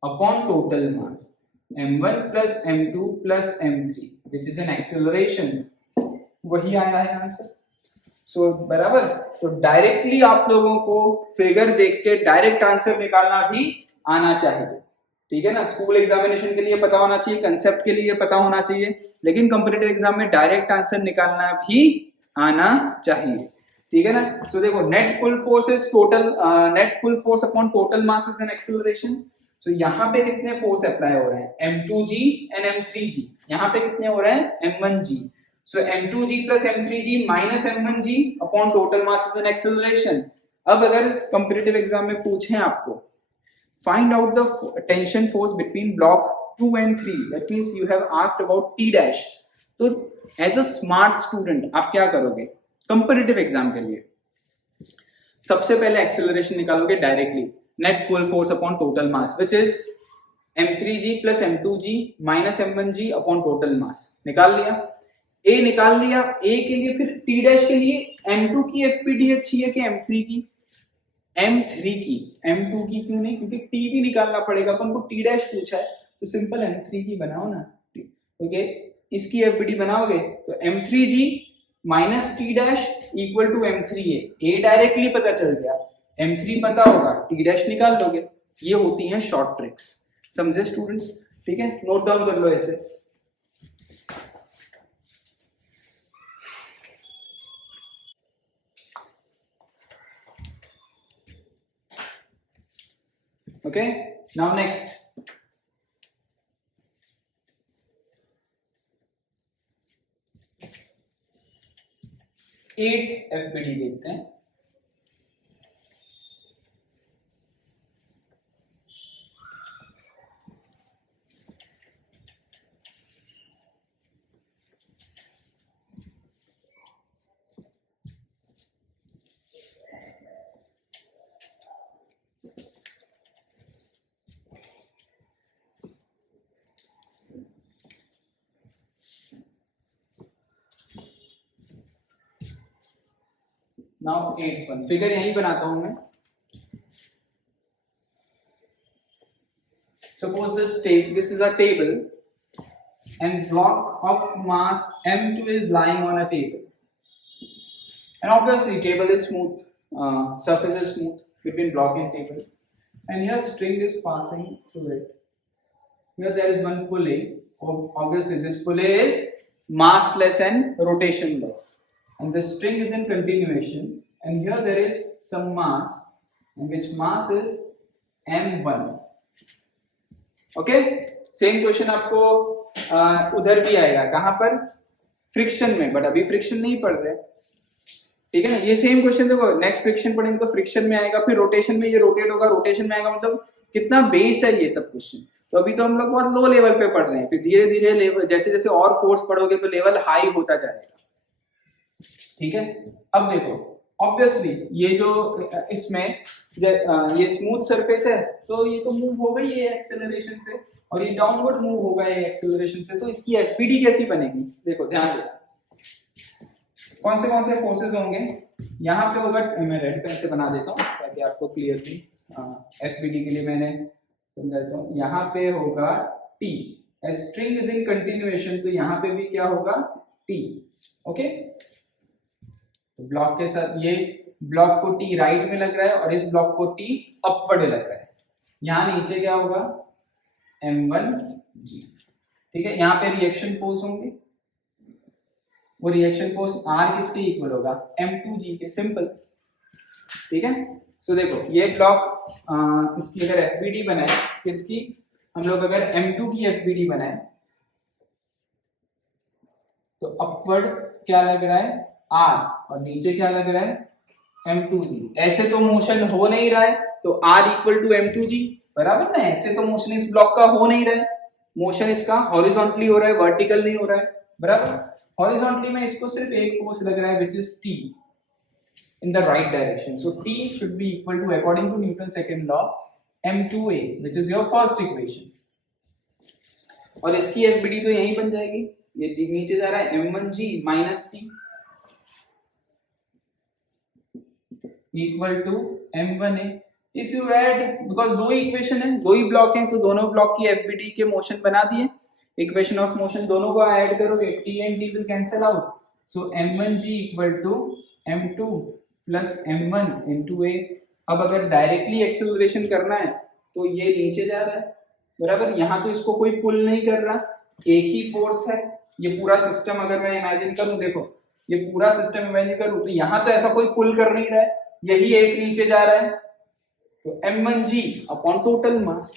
upon total mass m1 plus m2 plus m3 which is an acceleration, वही आया है आंसर। सो बराबर, तो डायरेक्टली आप लोगों को फिगर देख के डायरेक्ट आंसर निकालना भी आना चाहिए, ठीक है ना। स्कूल एग्जामिनेशन के लिए पता होना चाहिए, कंसेप्ट के लिए पता होना चाहिए, लेकिन कॉम्पिटिटिव एग्जाम में डायरेक्ट आंसर निकालना भी आना चाहिए, ठीक है ना। सो देखो net pull force is total, net pull force upon total mass is an acceleration. So यहाँ पे कितने फोर्स अप्लाई हो रहे हैं, m2g एंड m3g, यहाँ पे कितने हो रहे हैं m1g, so m2g plus m3g minus m1g upon total mass is an acceleration. अब अगर कॉम्पिटिटिव एग्जाम में पूछें आपको find out the tension force between block 2 and 3, that means you have asked about t dash, तो as a smart student आप क्या करोगे comparative exam के लिए, सबसे पहले एक्सेलरेशन निकालोगे directly, net pull force upon total mass which is m3g plus m2g minus m1g upon total mass, निकाल लिया, a निकाल लिया, a के लिए फिर t डैश के लिए m2 की fpd अच्छी है कि m3 की, m3 की, m2 की क्यों नहीं, क्योंकि t भी निकालना पड़ेगा, अपन को t डैश पूछा है तो सिंपल m3 की बनाओ ना, ओके, इसकी fpd बनाओगे तो m3g minus T dash equal to m3a, a directly पता चल गया, m3 पता होगा, t डैश निकाल लोगे। ये होती हैं शॉर्ट ट्रिक्स, समझे स्टूडेंट्स, ठीक है, नोट डाउन कर लो ऐसे। Okay, now next, at FPD देखते हैं। नाउ 8th वन, फिगर यहीं बनाता हूं मैं. Suppose this is a table and block of mass m2 is lying on a table, and obviously table is smooth, surface is smooth between block and table, and here string is passing through it. Here there is one pulley. Obviously this pulley is massless and rotationless, and the string is in continuation, and here there is some mass, and which mass is m1. Okay, same question आपको उधर भी आएगा, कहां पर, friction में, but अभी friction नहीं पढ़ रहे, ठीक है ना. ये सेम क्वेश्चन देखो, नेक्स्ट फ्रिक्शन पढ़ेंगे तो फ्रिक्शन में आएगा, फिर रोटेशन में ये रोटेट होगा, रोटेशन में आएगा, मतलब कितना बेस है ये सब क्वेश्चन. तो अभी तो हम लोग बहुत लो लेवल पे पढ़ रहे हैं, फिर धीरे धीरे लेवल, जैसे जैसे और फोर्स पढ़ोगे तो लेवल हाई होता जाएगा, ठीक है. अब देखो, ऑब्वियसली ये जो इसमें ये स्मूथ सरफेस है, तो ये तो मूव हो गई है एक्सेलरेशन से, और ये डाउनवर्ड मूव होगा ये एक्सेलरेशन से, तो इसकी एफपीडी कैसी बनेगी. देखो ध्यान दो, कौन से फोर्सेस होंगे. यहाँ पे होगा, मैं रेड पेन से बना देता हूँ ताकि आपको क्लियरली एफपीडी के लिए मैंने समझाता हूँ. यहाँ पे होगा T, string is in continuation, तो यहाँ पे भी क्या होगा, टी. ओके, ब्लॉक के साथ ये ब्लॉक को टी राइट में लग रहा है और इस ब्लॉक को टी अपवर्ड लग रहा है. यहाँ नीचे क्या होगा, m1g, ठीक है. यहाँ पे रिएक्शन फोर्स होंगे, वो रिएक्शन फोर्स R किसके इक्वल होगा, m2g के, सिंपल, ठीक है. सो देखो ये ब्लॉक, इसकी अगर एफबीडी बनाए, किसकी, हम लोग अगर m2 की एफबीडी बनाए, तो अपवर्ड क्या लग रहा है, R, और नीचे क्या लग रहा है, m2g. ऐसे तो मोशन हो नहीं रहा है, तो R इक्वल टू m2g, बराबर ना. ऐसे तो मोशन इस ब्लॉक का हो नहीं रहा है, मोशन इसका हॉरिजॉन्टली हो रहा है, वर्टिकल नहीं हो रहा है, बराबर. हॉरिजॉन्टली में इसको सिर्फ एक फोर्स लग रहा है, which is T in the right direction. So T should be equal to, according to Newton's second law, m2a, which is your first equation. और इसकी एफबीडी तो यहीं बन जाएगी, ये नीचे जा रहा है m1g minus T equal to m1a. If you add, because दो इक्वेशन है, दो ही ब्लॉक हैं, तो दोनों ब्लॉक की एफबीडी के मोशन बना दिए, इक्वेशन ऑफ मोशन, दोनों को ऐड करोगे, T and T will cancel out. So m1g equal to m2 plus m1 into a. अब अगर डायरेक्टली एक्सेलरेशन करना है तो ये नीचे जा रहा है, बराबर. यहाँ तो इसको कोई पुल नहीं कर रहा, एक ही फोर्स है. ये पूरा सिस्टम अगर मैं इमेजिन करूं, देखो ये पूरा सिस्टम इमेजिन करूं, तो यहाँ तो ऐसा कोई पुल कर नहीं रहा है, यही एक नीचे जा रहा है. तो m1g upon total mass,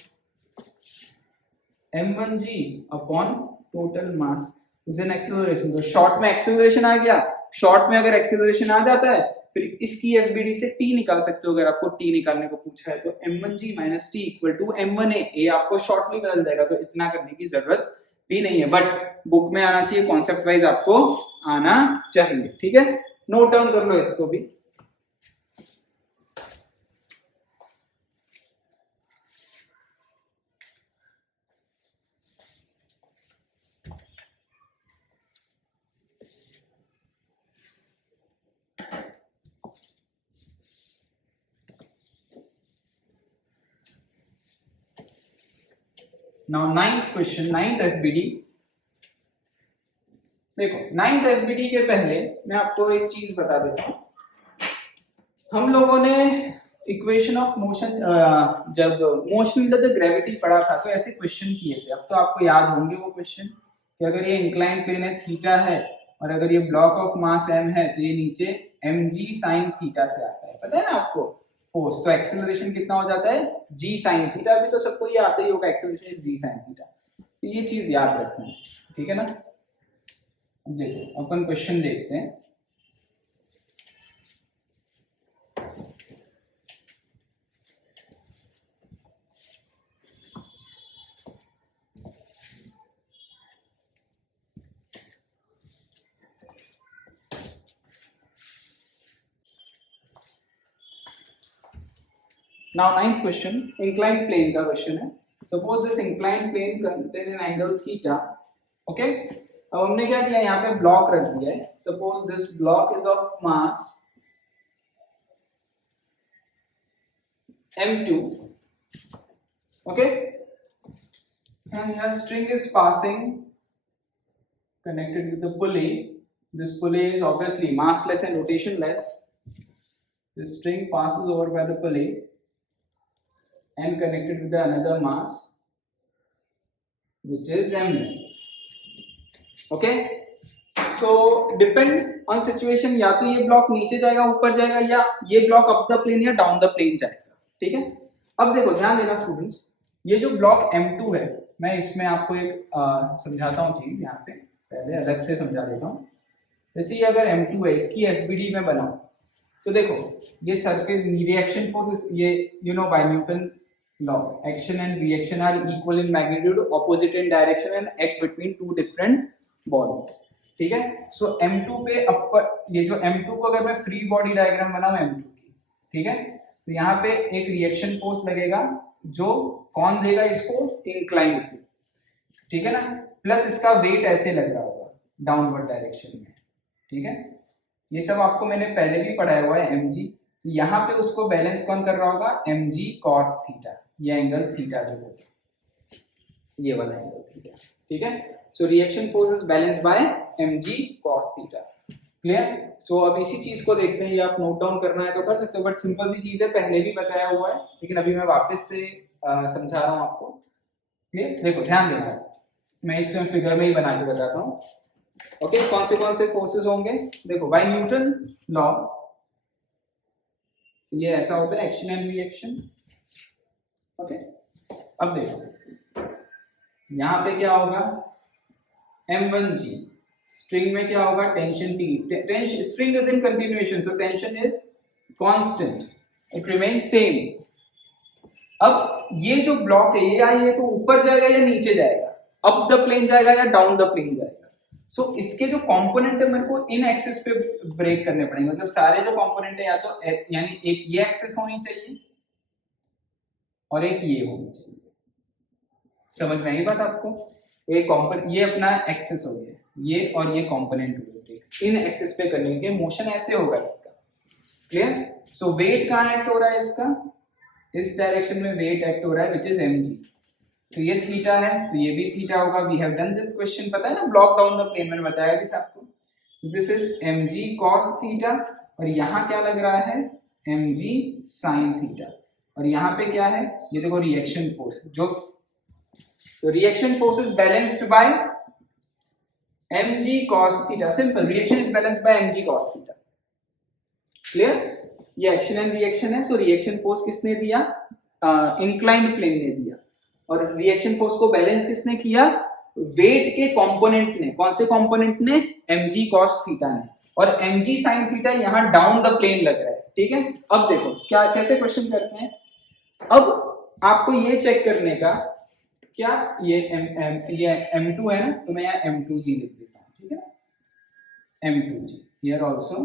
m1g upon total mass is an acceleration. तो शॉर्ट में एक्सेलरेशन आ गया, शॉर्ट में अगर एक्सेलरेशन आ जाता है, फिर इसकी एफबीडी से t निकाल सकते हो. अगर आपको t निकालने को पूछा है तो m1g minus t equal to m1a. ये आपको शॉर्टली बदल जाएगा, तो इतना करने की जरूरत भी नहीं है, बट बुक में आना चाहिए, कॉन्सेप्ट वाइज आपको आना चाहिए, ठीक है. नोट डाउन कर लो इसको भी. Now ninth question, ninth FBD. देखो नाइन्थ एफबीडी के पहले मैं आपको एक चीज बता देता हूँ. हम लोगों ने इक्वेशन ऑफ मोशन, जब मोशन अंडर द ग्रेविटी पढ़ा था, तो ऐसे क्वेश्चन किए थे. अब तो आपको याद होंगे वो क्वेश्चन, कि अगर ये इंक्लाइन प्लेन है, थीटा है, और अगर ये ब्लॉक ऑफ मास m है, तो ये नीचे mg sin थीटा से आता है, पता है ना आपको फोर्स. तो एक्सेलरेशन कितना हो जाता है, g sin थीटा. अभी तो सबको ये आता ही होगा, acceleration is g sin theta. तो ये चीज याद रखना है, ठीक है ना. देखो अपन क्वेश्चन देखते हैं. Now ninth question, inclined plane का क्वेश्चन है. Suppose this inclined plane contain an angle theta. Okay? अब हमने क्या किया, यहाँ पे ब्लॉक रख दिया है. Suppose this block is of mass M2. Okay, and your string is passing connected with the pulley. This pulley is obviously massless and rotationless. The string passes over by the pulley and connected with the another mass, which is M. Okay, so depend on situation, या तो ये block नीचे जाएगा ऊपर जाएगा, या ये block up the plane या डाउन द प्लेन जाएगा. ठीक है, अब देखो ध्यान देना स्टूडेंट्स, ये जो ब्लॉक M2 है, मैं इसमें आपको एक समझाता हूँ चीज, यहाँ पे पहले अलग से समझा देता हूँ. जैसे अगर M2 है, इसकी FBD में बनाऊं तो देखो ये सरफेस रिएक्शन फोर्स, ये you know by Newton law, action and reaction are equal in magnitude, opposite in direction and act between two different bodies. ठीक है, सो M2 पे अपर, ये जो M2 को अगर मैं फ्री बॉडी डायग्राम बनाऊं M2 की, ठीक है, तो यहाँ पे एक रिएक्शन फोर्स लगेगा जो कौन देगा इसको, इंक्लाइंड. ठीक है ना, प्लस इसका वेट ऐसे लग रहा होगा डाउनवर्ड डायरेक्शन में. ठीक है, ये सब आपको मैंने पहले भी पढ़ाया हुआ है mg. तो यहाँ पे उसको बैलेंस कौन कर रहा होगा, mg cos थीटा, ये एंगल थीटा जो होगा, ये वाला एंगल थीटा. ठीक है, so reaction force is balanced by mg cos theta. Clear. So अब इसी चीज को देखते हैं, ये आप नोट डाउन करना है तो कर सकते हो, बट सिंपल सी चीज है, पहले भी बताया हुआ है, लेकिन अभी मैं वापस से समझा रहा हूँ आपको. क्लियर, देखो ध्यान देना, मैं इसमें फिगर में ही बना के बताता हूँ. ओके, कौन से फोर्सेस होंगे, देखो बाय न्यूटन लॉ ये ऐसा होता है, एक्शन एंड रिएक्शन. ओके, अब देखो यहां पे क्या होगा, M1G, स्ट्रिंग में क्या होगा, tension T, tension, string is in continuation, so tension is constant, it remain same. अब ये जो ब्लॉक है, ये तो ऊपर जाएगा या नीचे जाएगा, अप द प्लेन जाएगा या डाउन द प्लेन जाएगा. सो इसके जो कंपोनेंट है मेरे को इन एक्सिस पे ब्रेक करने पड़ेंगे, मतलब सारे जो कंपोनेंट है, या तो यानी एक ये एक्सिस होनी चाहिए और एक ये होनी चाहिए. समझ में आई बात आपको, एक कंपोनेंट, ये अपना एक्सिस हो गया, ये और ये कंपोनेंट हो गया, इन एक्सिस पे करने के मोशन ऐसे होगा इसका. क्लियर. सो वेट कहाँ एक्ट हो रहा है इसका, इस डायरेक्शन में वेट एक्ट हो रहा है, विच इज mg. तो ये थीटा है तो ये भी थीटा होगा. We have done this question, पता है ना, ब्लॉक डाउन द प्लेन, मैंने बताया भी था आपको. सो this is mg cos theta, और यहाँ क्या लग रहा है, mg sin थीटा, और यहाँ पे क्या है, ये देखो रिएक्शन फोर्स, जो तो reaction force is balanced by mg cos theta. Simple, reaction is balanced by mg cos theta. Clear. ये एक्शन एंड रिएक्शन है, सो रिएक्शन फोर्स किसने दिया, इंक्लाइंड प्लेन ने दिया, और रिएक्शन फोर्स को बैलेंस किसने किया, वेट के कंपोनेंट ने. कौन से कंपोनेंट ने, mg cos थीटा ने, और mg sin थीटा यहाँ डाउन द प्लेन लग रहा है. ठीक है, अब देखो क्या कैसे क्वेश्चन करते हैं. अब आपको ये चेक करने का, क्या ये M2 है ना, तो मैं यहाँ M2G लिख देता हूँ. ठीक है, M2G, here also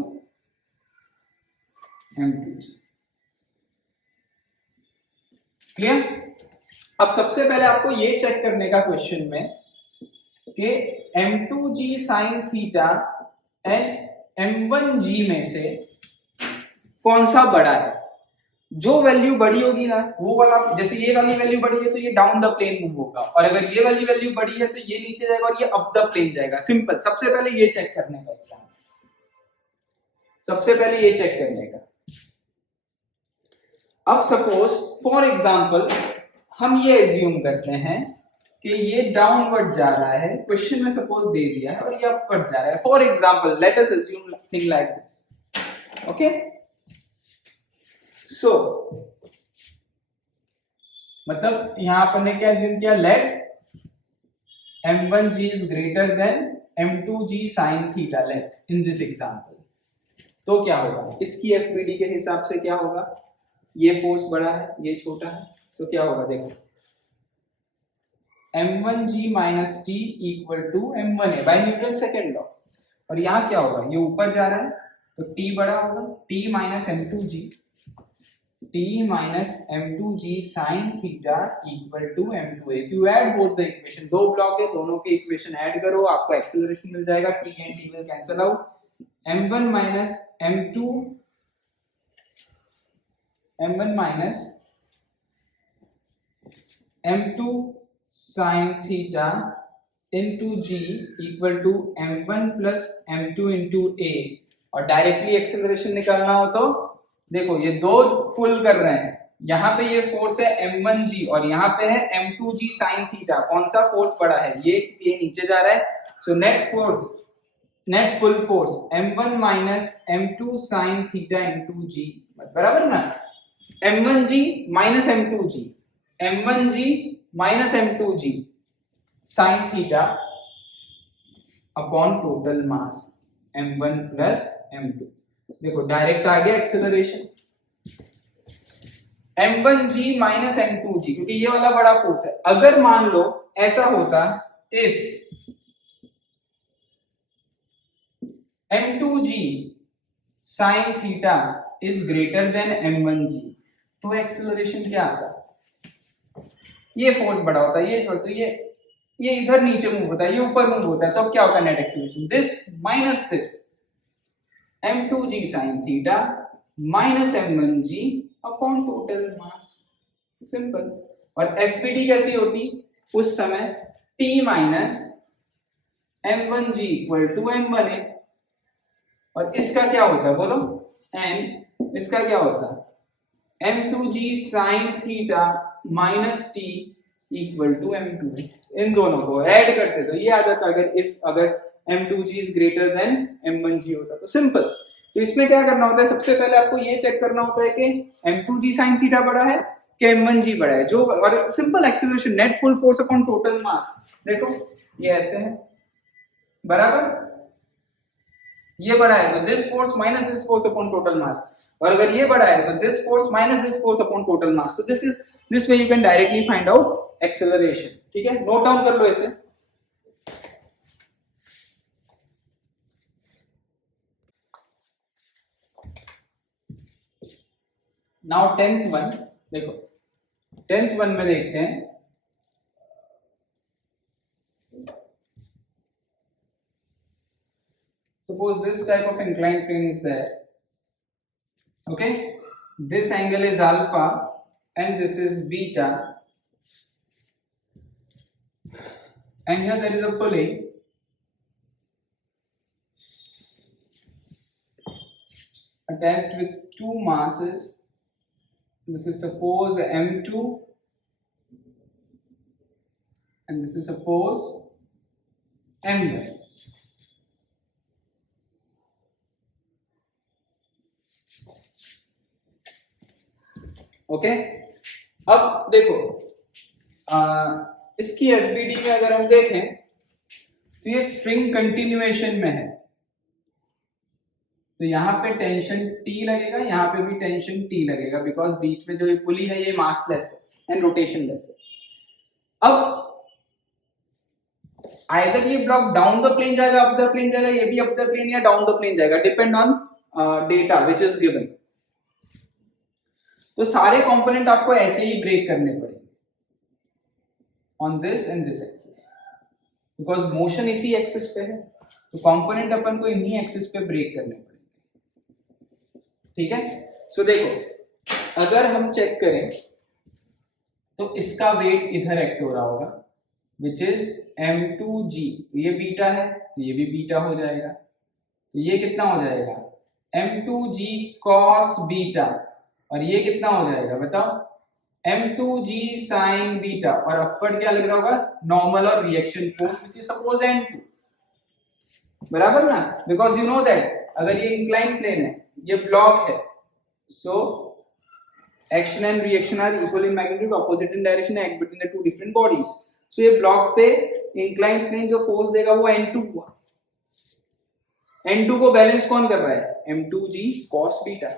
M2G. Clear. अब सबसे पहले आपको ये चेक करने का क्वेश्चन में कि M2G sin theta and M1G में से कौन सा बड़ा है. जो वैल्यू बड़ी होगी ना, वो वाला, जैसे ये वाली वैल्यू बड़ी है तो ये डाउन द प्लेन मूव होगा, और अगर ये वाली वैल्यू बड़ी है तो ये नीचे जाएगा और ये अप द प्लेन जाएगा. सिंपल, सबसे पहले ये चेक करने का एग्जाम, सबसे पहले ये चेक करने का. अब सपोज फॉर एग्जांपल हम ये एज्यूम करते हैं कि ये डाउनवर्ड जा रहा है, क्वेश्चन में सपोज दे दिया है, और ये अपवर्ड जा रहा है. For example let us assume thing like this. Okay, so मतलब यहां पर ने क्या एज्यूम किया, let m1g is greater than m2g sin theta, let in this example. तो क्या होगा, इसकी एफबीडी के हिसाब से क्या होगा, ये फोर्स बड़ा है, ये छोटा है, तो क्या होगा, देखो m1g minus T equal to m1 है बाय न्यूटन सेकेंड लॉ. और यहाँ क्या होगा, ये ऊपर जा रहा है तो t बड़ा होगा, t minus m2g, t minus m2g sin theta equal to m2a. If you add both the equation, दो ब्लॉक है, दोनों के इक्वेशन ऐड करो, आपको एक्सेलरेशन मिल जाएगा, t and t will cancel out, m1 minus m2, m1 minus m2 sin theta into G equal to m1 plus m2 into A, और directly acceleration निकालना हो तो देखो ये दो पुल कर रहे हैं, यहाँ पे ये फोर्स है m1g और यहाँ पे है m2g sin थीटा, कौन सा फोर्स बड़ा है, ये नीचे जा रहा है, so net pull force m1 minus m2 sin theta into G, बराबर ना, m1g minus m2g, m1g minus m2g sin theta upon total mass m1 plus m2, देखो डायरेक्ट आ गया एक्सेलरेशन, m1g माइनस m2g, क्योंकि ये वाला बड़ा फोर्स है। अगर मान लो ऐसा होता, if m2g sin theta is greater then m1g, तो एक्सेलरेशन क्या आता, ये फोर्स बड़ा होता है, तो ये इधर नीचे मूव होता है, ये ऊपर मूव होता है, तो क्या होता है net acceleration, this minus this, m2g sin theta minus m1g upon total mass, simple. और एफपीडी कैसी होती उस समय, t minus m1g equal to m1a, और इसका क्या होता है बोलो, एंड इसका क्या होता है m2g sin theta minus t equal to m2a, इन दोनों को ऐड करते तो ये आ जाता, अगर m2g is greater then m1g होता तो सिंपल। तो इसमें क्या करना होता है, सबसे पहले आपको ये चेक करना होता है कि m2g sin थीटा बड़ा है कि m1g बड़ा है, जो और simple acceleration net pull force upon total mass, देखो ये ऐसे है बराबर, ये बड़ा है तो this force minus this force upon total mass, और अगर ये बड़ा है तो this force minus this force upon total mass, तो this way you can directly find out acceleration, ठीक है, नोट डाउन कर लो इसे। नाउ 10th वन, देखो 10th वन में देखते हैं, suppose this type of inclined plane is there, okay, this angle is alpha and this is beta, and here there is a pulley attached with two masses, this is suppose m2 and this is suppose m1, okay. अब देखो इसकी FBD में अगर हम देखें तो ये string continuation में है, तो यहाँ पे टेंशन T लगेगा, यहाँ पे भी टेंशन T लगेगा, बिकॉज बीच में जो ये पुली है ये मासलेस है एंड रोटेशन लेस है। अब आइदर ये ब्लॉक डाउन द प्लेन जाएगा, अप द प्लेन जाएगा, ये भी अप द प्लेन या डाउन द प्लेन जाएगा, depend on data which is given. तो सारे कंपोनेंट आपको ऐसे ही ब्रेक करने पड़ेंगे on this and this axis, because motion इसी एक्सिस पे है, तो कंपोनेंट अपन को इन्हीं एक्सिस पे ब्रेक करने पड़ेंगे, ठीक है। सो देखो अगर हम चेक करें तो इसका वेट इधर एक्ट हो रहा होगा विच इज m2g, तो ये बीटा है तो ये भी बीटा हो जाएगा, तो ये कितना हो जाएगा m2g cos बीटा, और ये कितना हो जाएगा बताओ m2g sin बीटा, और अपवर्ड क्या लग रहा होगा नॉर्मल और reaction force which is suppose n2, बराबर ना, बिकॉज यू नो दैट अगर ये इंक्लाइन प्लेन है, ये ब्लॉक है, so action and reaction are equal in magnitude, opposite in direction, act between the two different bodies. So ये block पे incline plane जो फोर्स देगा वो n2 हुआ, n2 को बैलेंस कौन कर रहा है m2g cos बीटा,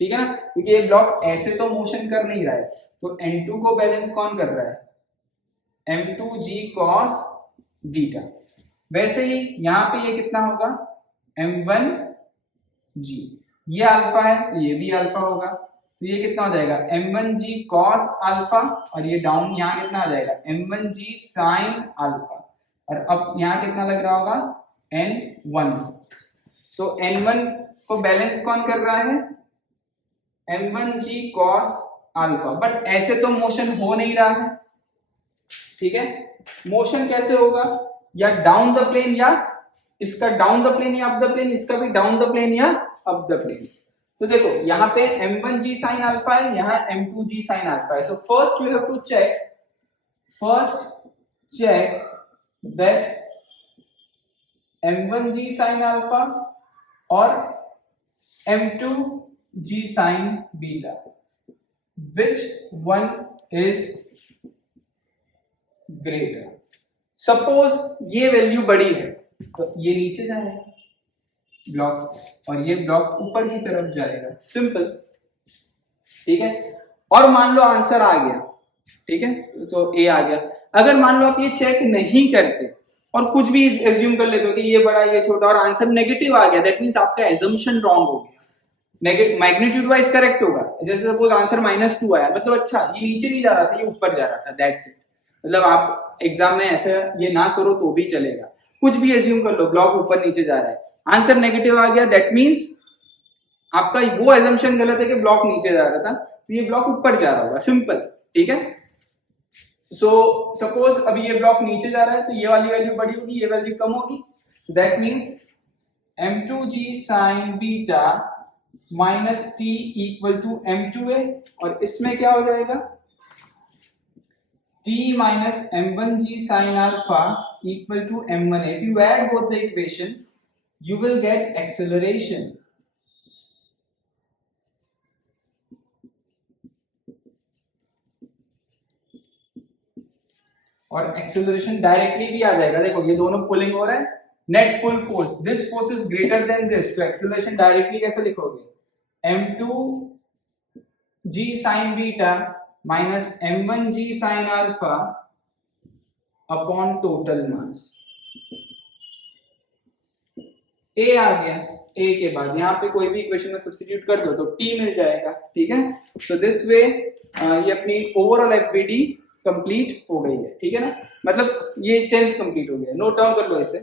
ठीक है ना, क्योंकि ये ब्लॉक ऐसे तो मोशन कर नहीं रहा है, तो n2 को बैलेंस कौन कर रहा है m2g cos बीटा। वैसे ही यहाँ पे ये कितना होगा m1g, ये अल्फा है तो ये भी अल्फा होगा, तो ये कितना हो जाएगा m1g cos अल्फा, और ये डाउन यहाँ कितना आ जाएगा m1g sin अल्फा, और अब यहाँ कितना लग रहा होगा n1। सो n1 को बैलेंस कौन कर रहा है m1g cos अल्फा, बट ऐसे तो मोशन हो नहीं रहा है, ठीक है। मोशन कैसे होगा, या डाउन द प्लेन, या इसका डाउन द प्लेन या अप द प्लेन, इसका भी डाउन द प्लेन या अप द प्लेन। तो देखो यहाँ पे m1g sin अल्फा है, यहाँ m2g sin अल्फा है। So first you have to check that m1g sin alpha और m2g sin beta, which one is greater। Suppose ये वैल्यू बड़ी है तो ये नीचे जाएगा ब्लॉक और ये ब्लॉक ऊपर की तरफ जाएगा, सिंपल, ठीक है। और मान लो आंसर आ गया, ठीक है, तो ए आ गया। अगर मान लो आप ये चेक नहीं करते और कुछ भी एज्यूम कर लेते हो कि ये बड़ा ये छोटा और आंसर नेगेटिव आ गया, दैट मींस आपका एजम्पशन रॉन्ग हो गया, मैग्नीट्यूड वाइज करेक्ट होगा। जैसे सपोज आंसर -2 आया, मतलब अच्छा ये नीचे नहीं जा रहा था, ये ऊपर जा रहा था, दैट्स इट। मतलब आप एग्जाम में ऐसा ये ना करो तो भी चलेगा, कुछ भी एज्यूम कर लो, ब्लॉक ऊपर नीचे जा रहा है, आंसर नेगेटिव आ गया, दैट मींस आपका वो एजम्पशन गलत है कि ब्लॉक नीचे जा रहा था, तो ये ब्लॉक ऊपर जा रहा होगा, सिंपल, ठीक है। सो सपोज अभी ये ब्लॉक नीचे जा रहा है तो ये वाली वैल्यू बड़ी होगी, ये वैल्यू कम होगी, so that means m2g sin beta minus t equal to m2a, और इसमें क्या हो जाएगा t minus m1g sin alpha equal to m1a। If you add both the equation, you will get acceleration। और acceleration डायरेक्टली भी आ जाएगा, देखो ये दोनों पुलिंग हो रहा है, net pull force, this force is greater than this, तो acceleration डायरेक्टली कैसे लिखोगे, m2g sin beta minus m1g sin alpha upon total mass. a आ गया, a के बाद यहाँ पे कोई भी इक्वेशन में सब्स्टिट्यूट कर दो तो t मिल जाएगा, ठीक है। सो दिस वे ये अपनी ओवरऑल एफबीडी कंप्लीट हो गई है, ठीक है ना, मतलब ये 10th कंप्लीट हो गया। नोट डाउन कर लो इसे।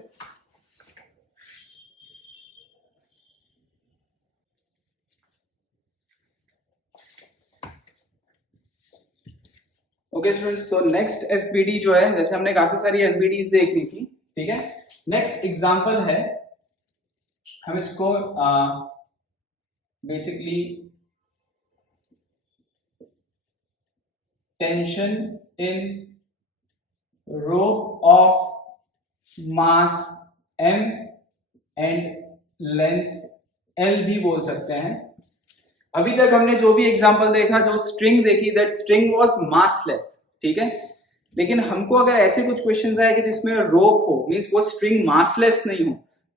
ओके स्टूडेंट्स, तो नेक्स्ट एफबीडी जो है, जैसे हमने काफी सारी एफबीडीज देख ली थी, ठीक है। नेक्स्ट एग्जांपल है, हम इसको basically tension in rope of mass m and length l भी बोल सकते हैं। अभी तक हमने जो भी एग्जांपल देखा, जो स्ट्रिंग देखी, दैट स्ट्रिंग वाज मासलेस, ठीक है। लेकिन हमको अगर ऐसे कुछ क्वेश्चंस आए कि जिसमें रोप हो, मींस वो स्ट्रिंग मासलेस नहीं हो,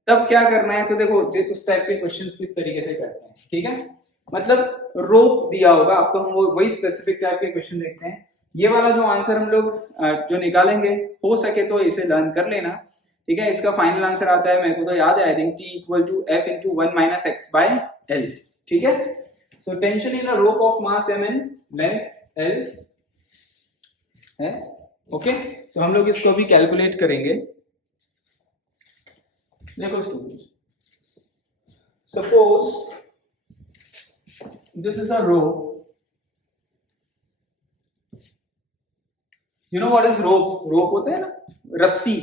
तब क्या करना है, तो देखो उस टाइप के क्वेश्चंस किस तरीके से करते हैं, ठीक है। मतलब रोप दिया होगा आपको, हम वो वही स्पेसिफिक टाइप के क्वेश्चन देखते हैं। ये वाला जो आंसर हम लोग जो निकालेंगे, हो सके तो इसे लर्न कर लेना, ठीक है। इसका फाइनल आंसर आता है, मेरे को तो याद है, I think t equal to f into 1 minus x by l, ठीक है। So tension in a rope of mass m and length l है, ओके। तो हम लोग इसको अभी कैलकुलेट करेंगे। देखो students, suppose this is a rope, you know what is rope, rope होता है ना रस्सी,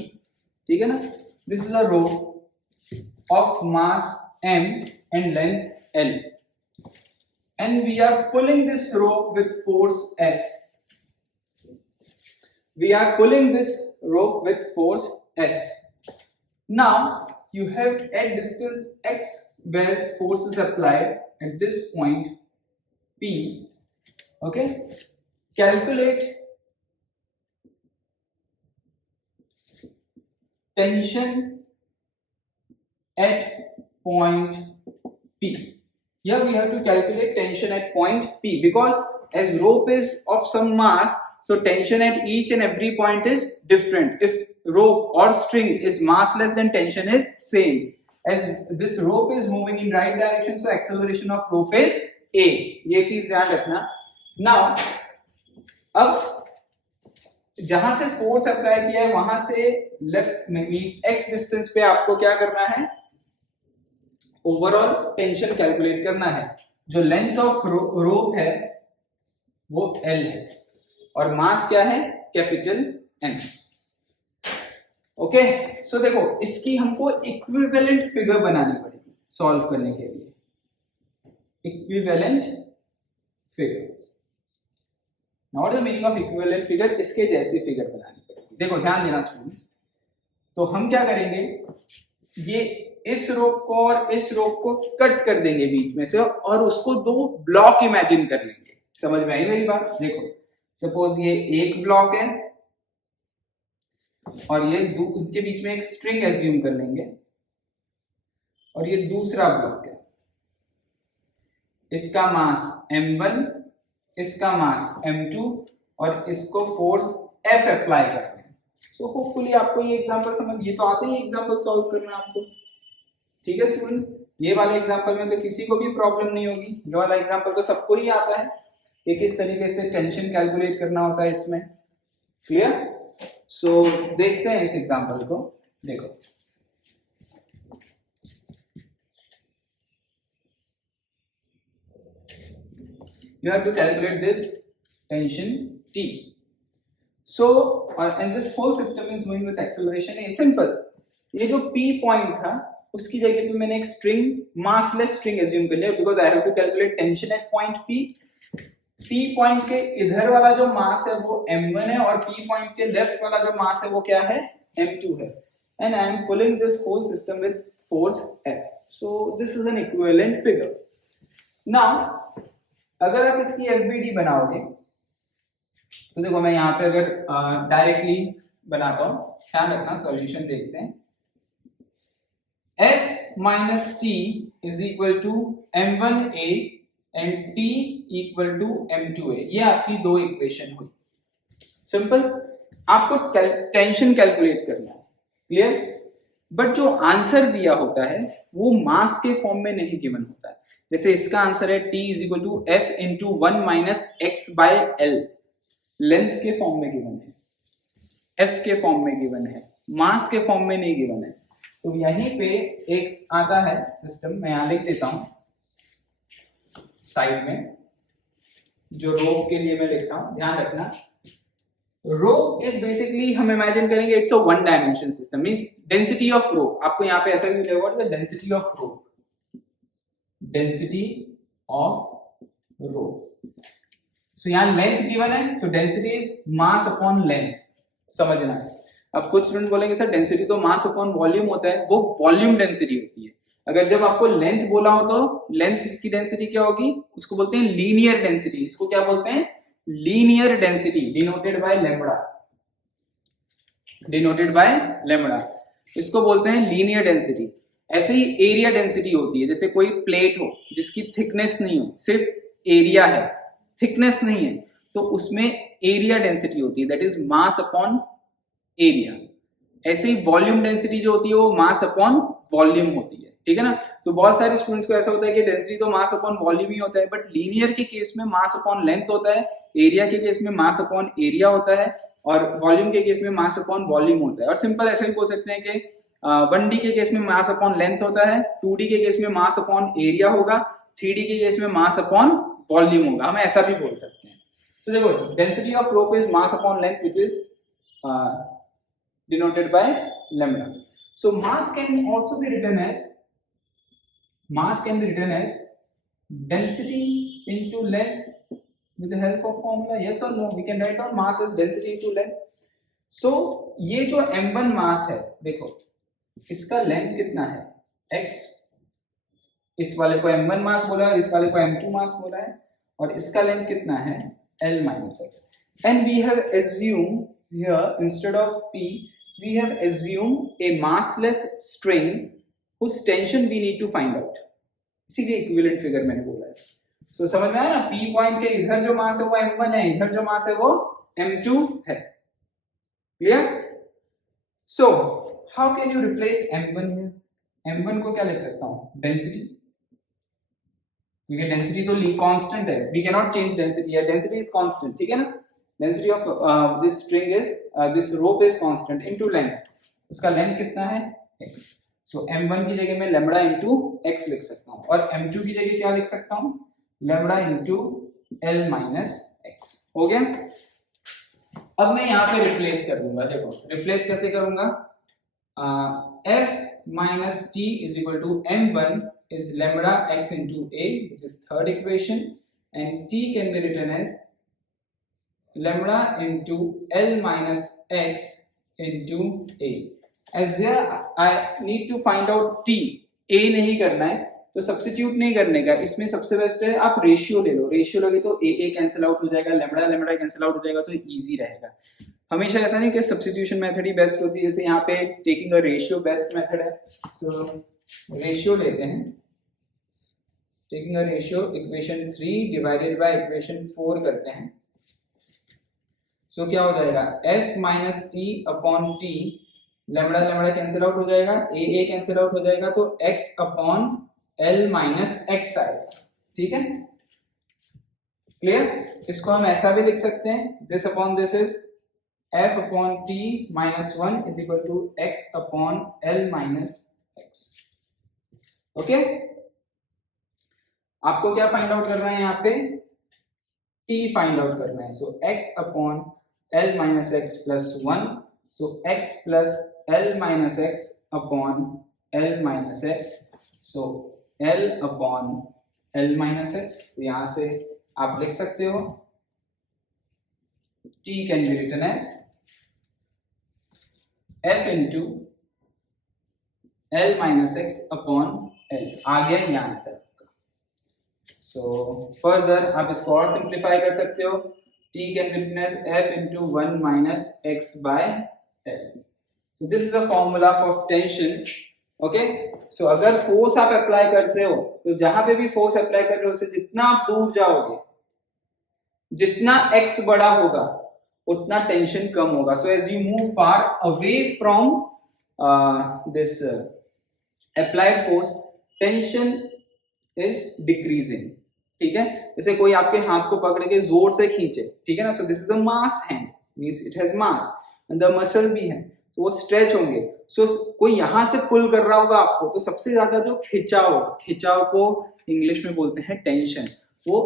ठीक है ना। This is a rope of mass m and length l, and we are pulling this rope with force F. We are pulling this rope with force F. Now you have at distance x where force is applied at this point P. Okay, calculate tension at point P. Here we have to calculate tension at point P, because as rope is of some mass, so tension at each and every point is different. If rope or string is massless, then tension is same. As this rope is moving in right direction, so acceleration of rope is a. ये चीज ध्यान रखना। Now, अब जहां से force apply किया है वहां से लेफ्ट मींस x डिस्टेंस पे आपको क्या करना है, ओवरऑल टेंशन कैलकुलेट करना है। जो लेंथ ऑफ रोप है वो L है और मास क्या है, कैपिटल n। ओके, सो देखो इसकी हमको इक्विवेलेंट फिगर बनानी पड़ेगी सॉल्व करने के लिए, equivalent figure. Now what is the meaning of equivalent figure? इसके जैसी फिगर बनानी पड़ेगी। देखो ध्यान देना स्टूडेंट्स, तो हम क्या करेंगे, ये इस रोप को और इस रोप को कट कर देंगे बीच में से और उसको दो ब्लॉक इमेजिन कर लेंगे। समझ में आई मेरी बात? देखो सपोज ये एक ब्लॉक है और ये उसके बीच में एक स्ट्रिंग एज्यूम कर लेंगे और ये दूसरा ब्लॉक है, इसका मास m1, इसका मास m2 और इसको फोर्स F अप्लाई करते हैं। सो होपफुली आपको ये एग्जांपल समझ, ये तो आते ही एग्जांपल सॉल्व करना आपको। ठीक है स्टूडेंट्स, ये वाले एग्जांपल में तो किसी को भी प्रॉब्लम नहीं होगी, ये वाला एग्जांपल तो सबको ही आता है कि किस तरीके से टेंशन कैलकुलेट करना होता है इसमें। क्लियर? सो देखते हैं इस एग्जांपल को। देखो you have to calculate this tension T. So and this whole system is moving with acceleration A. Simple. ये जो P पॉइंट था उसकी जगह पे मैंने एक स्ट्रिंग, मासलेस स्ट्रिंग एज्यूम कर लिया because I have to calculate tension at point P. P point के इधर वाला जो मास है वो m1 है और P पॉइंट के लेफ्ट वाला जो मास है वो क्या है, m2 है, and I am pulling this whole system with force F. So this is an equivalent figure. Now अगर आप इसकी FBD बनाओगे तो देखो मैं यहाँ पे अगर डायरेक्टली बनाता हूँ, ध्यान रखना, सॉल्यूशन देखते हैं। F minus T is equal to m1a and T equal to m2a, ये आपकी दो इक्वेशन हुई। सिंपल, आपको टेंशन कैलकुलेट करना है, क्लियर? बट जो आंसर दिया होता है वो मास के फॉर्म में नहीं गिवन होता है। जैसे इसका आंसर है T is equal to F into 1 minus x by L, length के फॉर्म में गिवन है, F के फॉर्म में गिवन है, मास के फॉर्म में नहीं गिवन है। तो यहीं पे एक आता है सिस्टम, मैं यहां लिख देता हूं साइड में, जो रोप के लिए मैं लिख रहा हूं, ध्यान रखना। रोप इज बेसिकली, हम इमेजिन करेंगे it's a one dimension system, means density of rope. आपको यहाँ पे ऐसा भी मिलेगा, what is the density of rope, density of rope. So यहाँ लेंथ गिवन है, so density is mass upon length, समझना है। अब कुछ स्टूडेंट बोलेंगे सर डेंसिटी तो मास अपॉन वॉल्यूम होता है, वो वॉल्यूम डेंसिटी होती है। अगर जब आपको लेंथ बोला हो तो लेंथ की डेंसिटी क्या होगी, उसको बोलते हैं लीनियर डेंसिटी। इसको क्या बोलते हैं, linear density, denoted by lambda, denoted by lambda, इसको बोलते हैं लीनियर डेंसिटी। ऐसे ही एरिया डेंसिटी होती है, जैसे कोई प्लेट हो जिसकी थिकनेस नहीं हो, सिर्फ एरिया है, थिकनेस नहीं है, तो उसमें एरिया डेंसिटी होती है, that is mass upon area. ऐसे ही वॉल्यूम डेंसिटी जो होती है वो मास अपॉन वॉल्यूम होती है, ठीक है ना। तो बहुत सारे स्टूडेंट्स को ऐसा होता है कि डेंसिटी तो मास अपॉन वॉल्यूम ही होता है, बट लीनियर के केस में मास अपॉन लेंथ होता है, एरिया के केस में मास अपॉन एरिया होता है और वॉल्यूम के केस में मास अपॉन वॉल्यूम होता है। और सिंपल ऐसा भी बोल सकते हैं कि 1D के केस में मास अपॉन लेंथ होता है, 2D के केस में मास अपॉन एरिया होगा, 3D के केस में मास अपॉन वॉल्यूम होगा, हम ऐसा भी बोल सकते हैं। तो देखो density of rope is mass upon length which is denoted by lambda. So mass can also be written as density into length with the help of formula. Yes or no? We can write down mass as density into length. So ये जो m1 मास है, देखो इसका length कितना है, x, इस वाले को m1 मास बोला है, इस वाले को m2 मास बोला है, और इसका लेंथ कितना है, l minus x. And we have assumed here instead of p we have assumed a massless string whose tension we need to find out. इसीलिए इक्विवेलेंट फिगर मैंने बोला है। सो समझ में आया ना, p पॉइंट के इधर जो मास है वो m1 है, इधर जो मास है वो m2 है। Clear? So how can you replace m1 here? m1 को क्या लिख सकता हूं, डेंसिटी, क्योंकि डेंसिटी तो कांस्टेंट है, we can not change density, या डेंसिटी इज कांस्टेंट, ठीक है ना। Density of this string is this rope is constant into length, उसका लेंथ कितना है, x. So m1 की जगह मैं lambda into x लिख सकता हूँ, और m2 की जगह क्या लिख सकता हूँ, lambda into l minus x. हो गया? अब मैं यहाँ पे रिप्लेस कर दूंगा, देखो रिप्लेस कैसे करूंगा, f minus t is equal to m1 is lambda x into a, which is third equation, and t can be written as lambda into l minus x into a. As there I need to find out t, a नहीं करना है तो substitute नहीं करने का, इसमें सबसे best है आप रेशियो ले लो, रेशियो लगे तो ए कैंसिल आउट हो जाएगा, लैम्बडा लैम्बडा कैंसिल आउट हो जाएगा, तो इजी रहेगा। हमेशा ऐसा नहीं कि सब्स्टिट्यूशन मेथड ही बेस्ट होती है, जैसे यहाँ पे taking a ratio best method है। सो रेशियो लेते हैं, taking a ratio equation 3 divided by equation 4 करते हैं। सो क्या हो जाएगा, f minus T upon T, lambda lambda cancel out हो जाएगा, ए कैंसिल आउट हो जाएगा, तो x upon l minus x आएगा। ठीक है, क्लियर। इसको हम ऐसा भी लिख सकते हैं, this upon this is f upon t minus 1 is equal to x upon l minus x. Okay, आपको क्या फाइंड आउट करना है, यहाँ पे t फाइंड आउट करना है। So x upon l minus X plus 1, so x plus l minus X upon l minus X, so l upon l minus X. तो यहां से आप लिख सकते हो t can be written as f into l minus X upon l। आ गया ये आंसर आपका। सो फर्दर आप इसको और सिंप्लीफाई कर सकते हो, t can be written as f into 1 minus x by l। So this is a formula for tension. Okay, so अगर फोर्स आप अप्लाई करते हो तो जहां पे भी फोर्स अप्लाई कर रहे हो उससे जितना आप दूर जाओगे, जितना x बड़ा होगा उतना टेंशन कम होगा। So as you move far away from this applied force, tension is decreasing. ठीक है, जैसे कोई आपके हाथ को पकड़ के जोर से खींचे, ठीक है ना, सो this is a mass hand, means it has mass, and the muscle भी है, तो वो स्ट्रेच होंगे। सो कोई यहां से पुल कर रहा होगा आपको, तो सबसे ज्यादा जो खिंचाव को इंग्लिश में बोलते हैं टेंशन, वो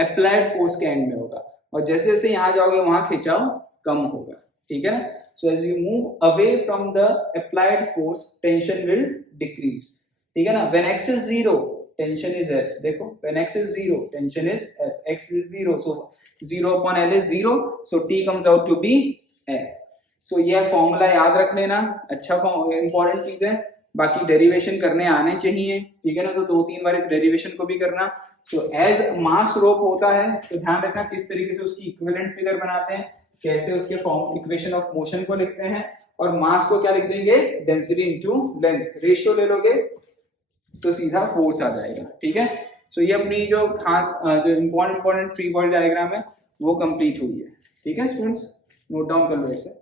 अप्लाइड फोर्स के एंड में होगा, और जैसे जैसे यहां जाओगे वहां खिंचाव कम होगा। ठीक है ना, so as you move away from the applied force tension will decrease. ठीक है ना, when x is 0 tension is f, देखो when x is 0 tension is f, x is 0 so 0 upon l is 0, so t comes out to be f। So यह formula याद रख लेना, अच्छा important चीज है। बाकी डेरिवेशन करने आने चाहिए, ठीक है ना, तो 2-3 बार इस डेरिवेशन को भी करना। तो एज मास रोप होता है तो ध्यान रखना किस तरीके से उसकी इक्विवेलेंट फिगर बनाते हैं, कैसे उसके फॉर्म इक्वेशन ऑफ मोशन को लिखते हैं, और मास को क्या लिख देंगे, डेंसिटी इनटू लेंथ। रेशियो ले लोगे तो सीधा फोर्स आ जाएगा। ठीक है, सो ये अपनी जो खास जो इंपॉर्टेंट फ्री बॉडी डायग्राम है वो कंप्लीट हुई है। ठीक है स्टूडेंट्स, नोट डाउन कर लो ऐसे।